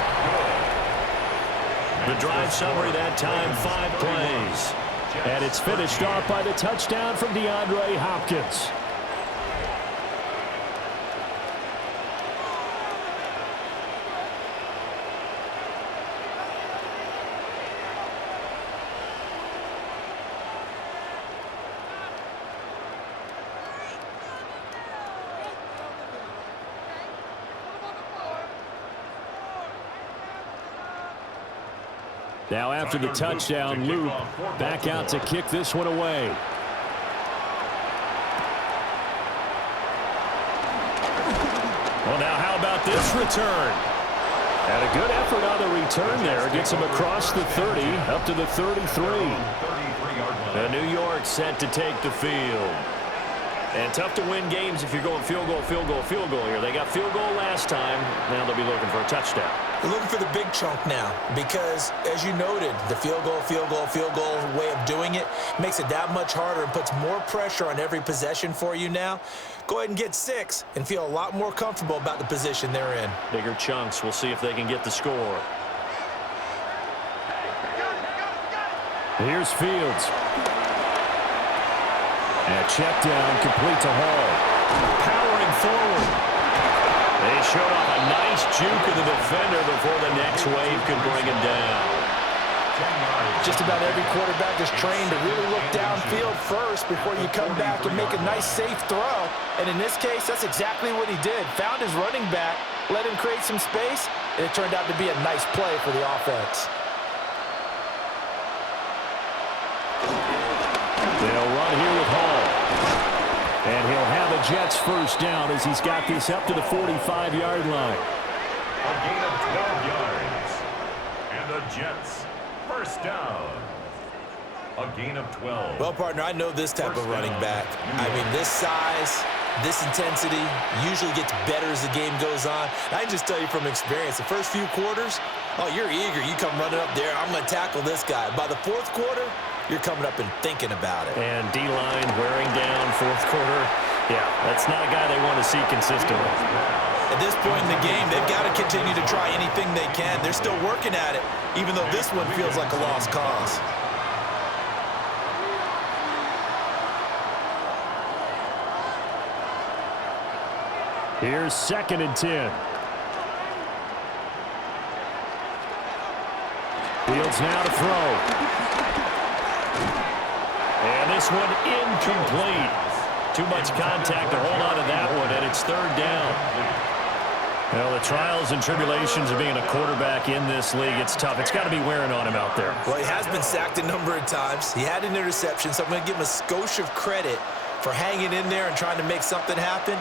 The drive summary that time, 5 plays. And it's finished off by the touchdown from DeAndre Hopkins. Now after the touchdown, loop back out to kick this one away. Well, now how about this return? And a good effort on the return there. Gets him across the 30, up to the 33. And New York set to take the field. And tough to win games if you're going field goal, field goal, field goal here. They got field goal last time. Now they'll be looking for a touchdown. They're looking for the big chunk now because, as you noted, the field goal way of doing it makes it that much harder and puts more pressure on every possession for you now. Go ahead and get 6 and feel a lot more comfortable about the position they're in. Bigger chunks. We'll see if they can get the score. Here's Fields. And check down, complete to Hall. Powering forward. They showed off a nice juke of the defender before the next wave could bring him down. Just about every quarterback is trained to really look downfield first before you come back and make a nice, safe throw. And in this case, that's exactly what he did. Found his running back, let him create some space, and it turned out to be a nice play for the offense. They'll run here with Hall. And he'll have a Jets first down as he's got this up to the 45-yard line. A gain of 12 yards. And the Jets first down. A gain of 12. Well, partner, I know this type of running back. I mean, this size, this intensity usually gets better as the game goes on. And I can just tell you from experience, the first few quarters, oh, you're eager. You come running up there, I'm going to tackle this guy. By the fourth quarter, you're coming up and thinking about it. And D-line wearing down fourth quarter. Yeah, that's not a guy they want to see consistently. At this point in the game, they've got to continue to try anything they can. They're still working at it, even though this one feels like a lost cause. Here's 2nd and 10. Fields now to throw. And this one incomplete. Too much contact to hold on to that one, and it's 3rd down. Well, the trials and tribulations of being a quarterback in this league, it's tough. It's got to be wearing on him out there. Well, he has been sacked a number of times. He had an interception, so I'm going to give him a skosh of credit for hanging in there and trying to make something happen,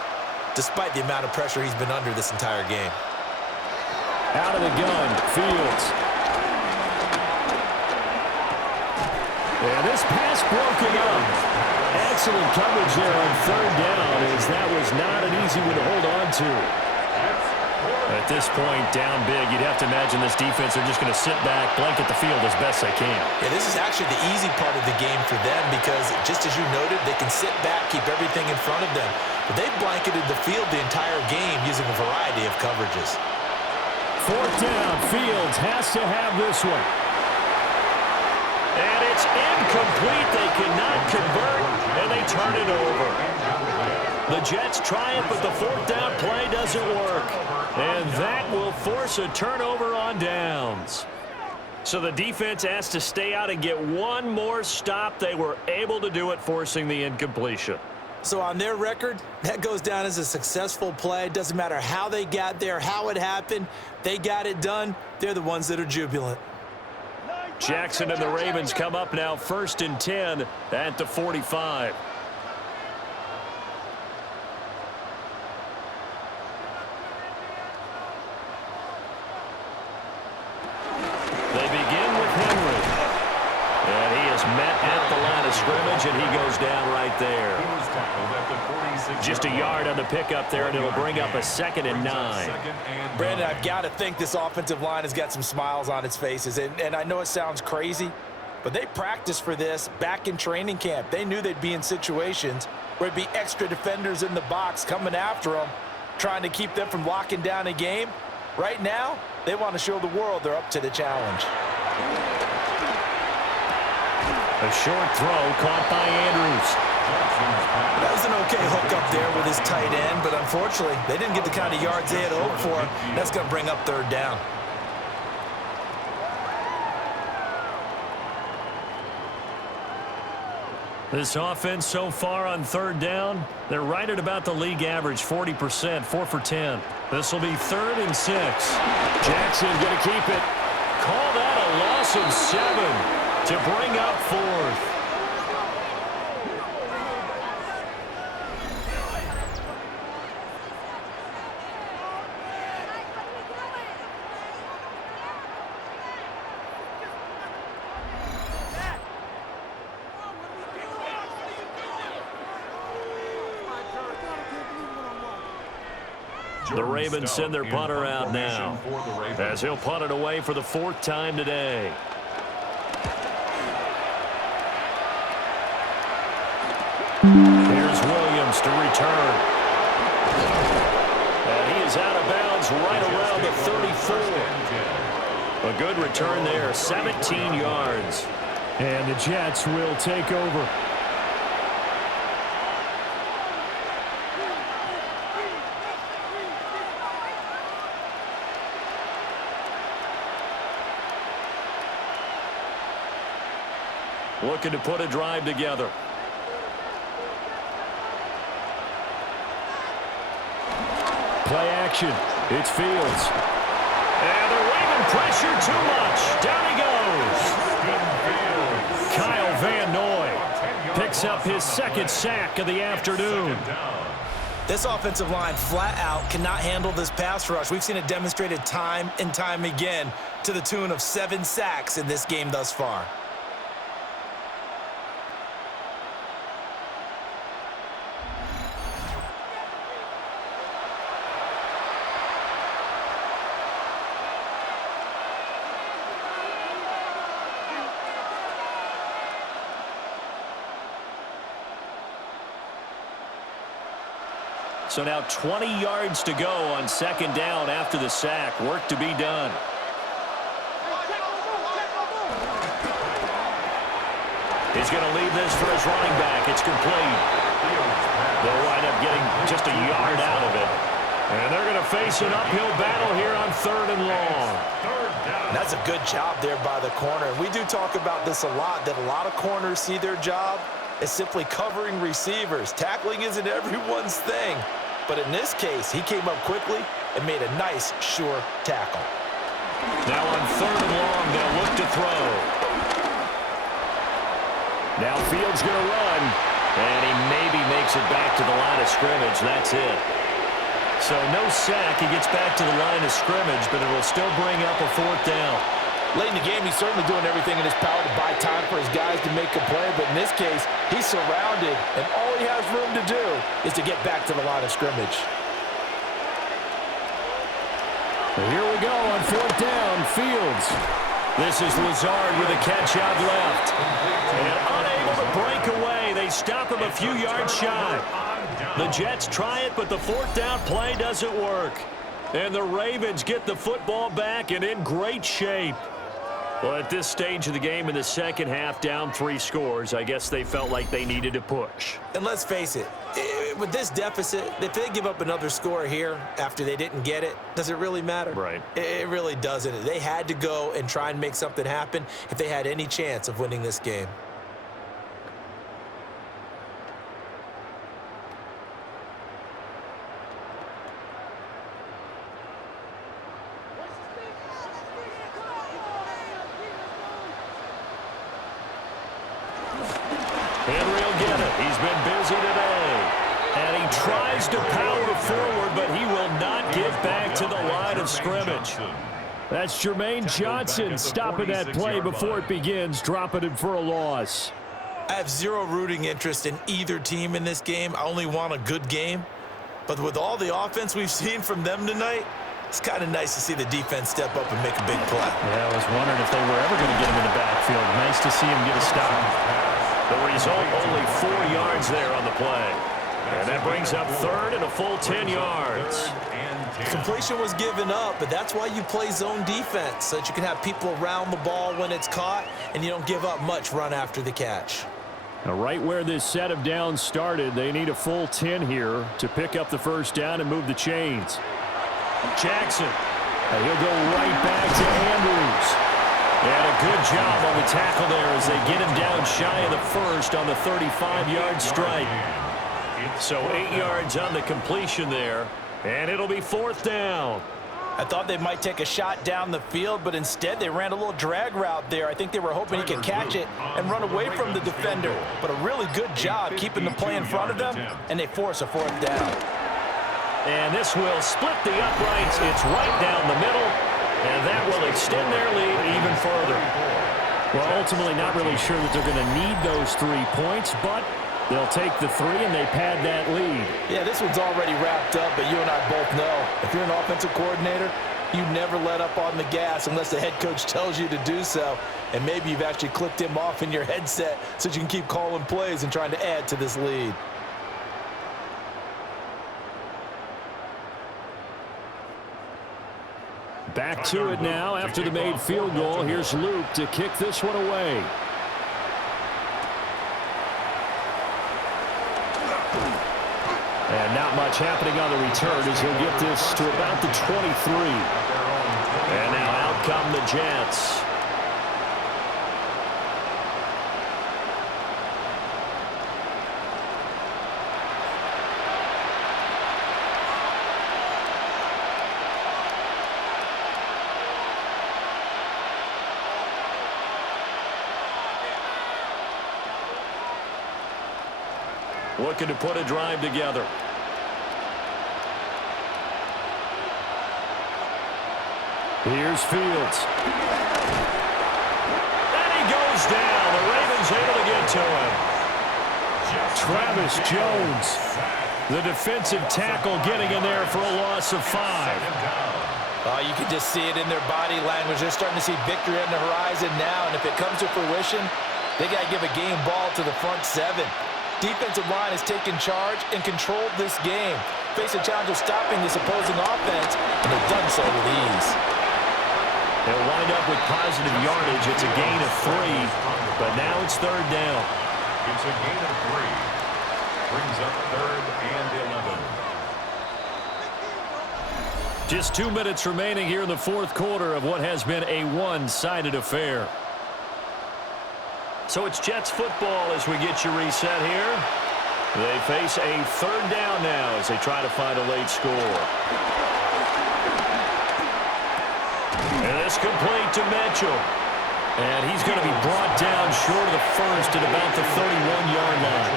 despite the amount of pressure he's been under this entire game. Out of the gun, Fields. And this pass broken up. Excellent coverage there on 3rd down, as that was not an easy one to hold on to. At this point, down big, you'd have to imagine this defense are just going to sit back, blanket the field as best they can. Yeah, this is actually the easy part of the game for them because, just as you noted, they can sit back, keep everything in front of them. But they've blanketed the field the entire game using a variety of coverages. 4th down, Fields has to have this one. And it's incomplete. They cannot convert, and they turn it over. The Jets try it, but the 4th down play doesn't work. And that will force a turnover on downs. So the defense has to stay out and get one more stop. They were able to do it, forcing the incompletion. So on their record, that goes down as a successful play. Doesn't matter how they got there, how it happened. They got it done. They're the ones that are jubilant. Jackson and the Ravens come up now 1st and 10 at the 45. They begin with Henry. And he is met at the line of scrimmage, and he goes down right there. Just a yard on the pickup there, and it'll bring up a 2nd and 9. Brandon, I've got to think this offensive line has got some smiles on its faces. And I know it sounds crazy, but they practiced for this back in training camp. They knew they'd be in situations where it'd be extra defenders in the box coming after them, trying to keep them from locking down a game. Right now, they want to show the world they're up to the challenge. A short throw caught by Andrews. That was an okay hook up there with his tight end, but unfortunately, they didn't get the kind of yards they had hoped for. That's going to bring up 3rd down. This offense so far on 3rd down, they're right at about the league average, 40%, 4 for 10. This will be 3rd and 6. Jackson going to keep it. Call that a loss of 7 to bring up 4th. The Ravens send their punter out now, as he'll punt it away for the 4th time today. Here's Williams to return. And he is out of bounds right around the 34. A good return there, 17 yards. And the Jets will take over. Looking to put a drive together. Play action. It's Fields. And they're waving pressure too much. Down he goes. Kyle Van Noy picks up his 2nd sack of the afternoon. This offensive line flat out cannot handle this pass rush. We've seen it demonstrated time and time again to the tune of 7 sacks in this game thus far. So now 20 yards to go on 2nd down after the sack. Work to be done. He's going to leave this for his running back. It's complete. They'll wind up getting just a yard out of it. And they're going to face an uphill battle here on 3rd and long. And that's a good job there by the corner. And we do talk about this a lot, that a lot of corners see their job as simply covering receivers. Tackling isn't everyone's thing. But in this case, he came up quickly and made a nice, sure tackle. Now on 3rd and long, they'll look to throw. Now Fields going to run. And he maybe makes it back to the line of scrimmage. That's it. So no sack. He gets back to the line of scrimmage, but it'll still bring up a 4th down. Late in the game, he's certainly doing everything in his power to buy time for his guys to make a play. But in this case, he's surrounded, and all he has room to do is to get back to the line of scrimmage. Here we go on 4th down, Fields. This is Lazard with a catch out left. And unable to break away. They stop him a few yards shy. The Jets try it, but the 4th down play doesn't work. And the Ravens get the football back and in great shape. Well, at this stage of the game in the 2nd half, down 3 scores, I guess they felt like they needed to push. And let's face it, with this deficit, if they give up another score here after they didn't get it, does it really matter? Right. It really doesn't. They had to go and try and make something happen if they had any chance of winning this game. Henry will get it. He's been busy today. And he tries to power forward, but he will not get back to the line of scrimmage. That's Jermaine Johnson stopping that play before it begins, dropping it for a loss. I have zero rooting interest in either team in this game. I only want a good game. But with all the offense we've seen from them tonight, it's kind of nice to see the defense step up and make a big play. Yeah, I was wondering if they were ever going to get him in the backfield. Nice to see him get a stop. The result, only 4 yards there on the play. And that brings up 3rd and a full 10 yards. Completion was given up, but that's why you play zone defense, so that you can have people around the ball when it's caught, and you don't give up much run after the catch. Now, right where this set of downs started, they need a full 10 here to pick up the 1st down and move the chains. Jackson. And he'll go right back to Andrews. And a good job on the tackle there as they get him down shy of the 1st on the 35-yard strike. So 8 yards on the completion there, and it'll be 4th down. I thought they might take a shot down the field, but instead they ran a little drag route there. I think they were hoping he could catch it and run away from the defender. But a really good job keeping the play in front of them, and they force a 4th down. And this will split the uprights. It's right down the middle, and that will extend their lead even further. Well, ultimately not really sure that they're going to need those 3 points, but They'll take the 3, and they pad that lead. Yeah, this one's already wrapped up, but you and I both know if you're an offensive coordinator, you never let up on the gas unless the head coach tells you to do so. And maybe you've actually clicked him off in your headset so you can keep calling plays and trying to add to this lead. Back to it now after the made field goal. Here's Luke to kick this one away. And not much happening on the return as he'll get this to about the 23. And now out come the Jets. Looking to put a drive together. Here's Fields. And he goes down. The Ravens able to get to him. Travis Jones, the defensive tackle, getting in there for a loss of 5. You can just see it in their body language. They're starting to see victory on the horizon now, and if it comes to fruition, they got to give a game ball to the front 7. Defensive line has taken charge and controlled this game. Face a challenge of stopping this opposing offense, and they've done so with ease. They'll wind up with positive yardage. It's a gain of 3, but now it's 3rd down. It's a gain of 3. Brings up 3rd and 11. Just 2 minutes remaining here in the 4th quarter of what has been a one-sided affair. So it's Jets football as we get you reset here. They face a 3rd down now as they try to find a late score. And this complete to Mitchell. And he's going to be brought down short of the first at about the 31-yard line.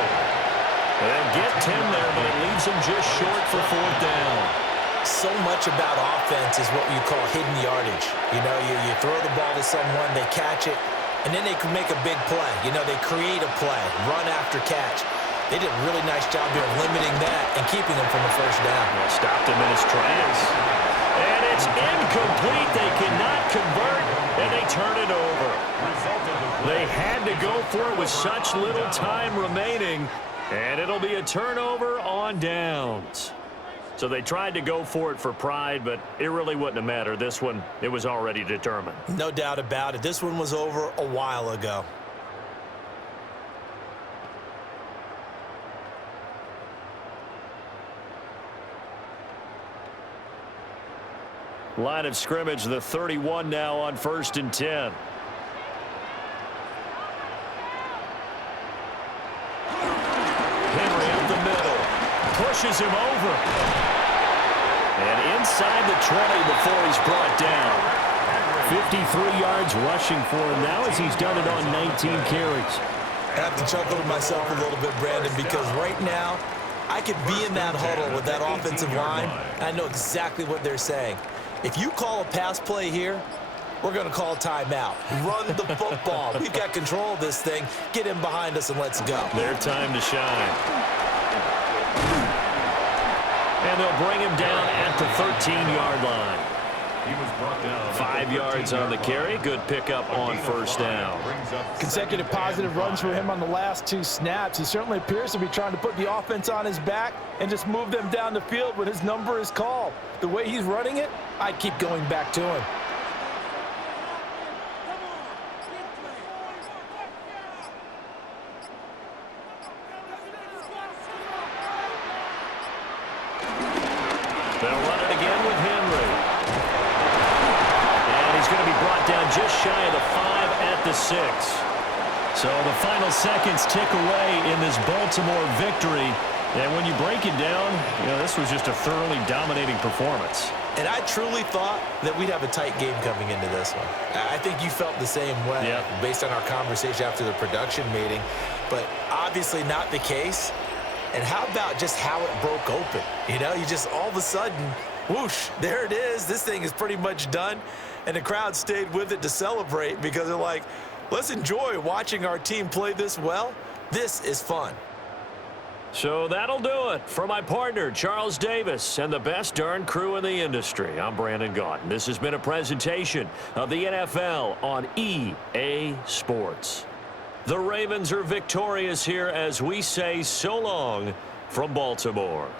They'll get 10 there, but it leaves him just short for 4th down. So much about offense is what you call hidden yardage. You know, you throw the ball to someone, they catch it, and then they can make a big play. You know, they create a play, run after catch. They did a really nice job here of limiting that and keeping them from a 1st down. Well, stopped him in his tracks. And it's incomplete. They cannot convert, and they turn it over. They had to go for it with such little time remaining, and it'll be a turnover on downs. So they tried to go for it for pride, but it really wouldn't have mattered. This one, it was already determined. No doubt about it. This one was over a while ago. Line of scrimmage, the 31 now on 1st and 10. Henry up the middle. Pushes him over. And inside the 20 before he's brought down. 53 yards rushing for him now as he's done it on 19 carries. I have to chuckle to myself a little bit, Brandon, because right now I could be in that huddle with that offensive line. I know exactly what they're saying. If you call a pass play here, we're going to call a timeout. Run the football. We've got control of this thing. Get in behind us and let's go. Their time to shine. And they'll bring him down at the 13-yard line. He was brought down 5 yards on the carry. Good pickup on 1st down. Consecutive positive runs for him on the last 2 snaps. He certainly appears to be trying to put the offense on his back and just move them down the field when his number is called. The way he's running it, I'd keep going back to him. They'll run it again with Henry. And he's going to be brought down just shy of the 5 at the 6. So the final seconds tick away in this Baltimore victory. And when you break it down, you know, this was just a thoroughly dominating performance. And I truly thought that we'd have a tight game coming into this one. I think you felt the same way based on our conversation after the production meeting. But obviously not the case. And how about just how it broke open? You know, you just all of a sudden, whoosh, there it is. This thing is pretty much done. And the crowd stayed with it to celebrate because they're like, let's enjoy watching our team play this well. This is fun. So that'll do it. For my partner, Charles Davis, and the best darn crew in the industry, I'm Brandon Gaudin. This has been a presentation of the NFL on EA Sports. The Ravens are victorious here as we say so long from Baltimore.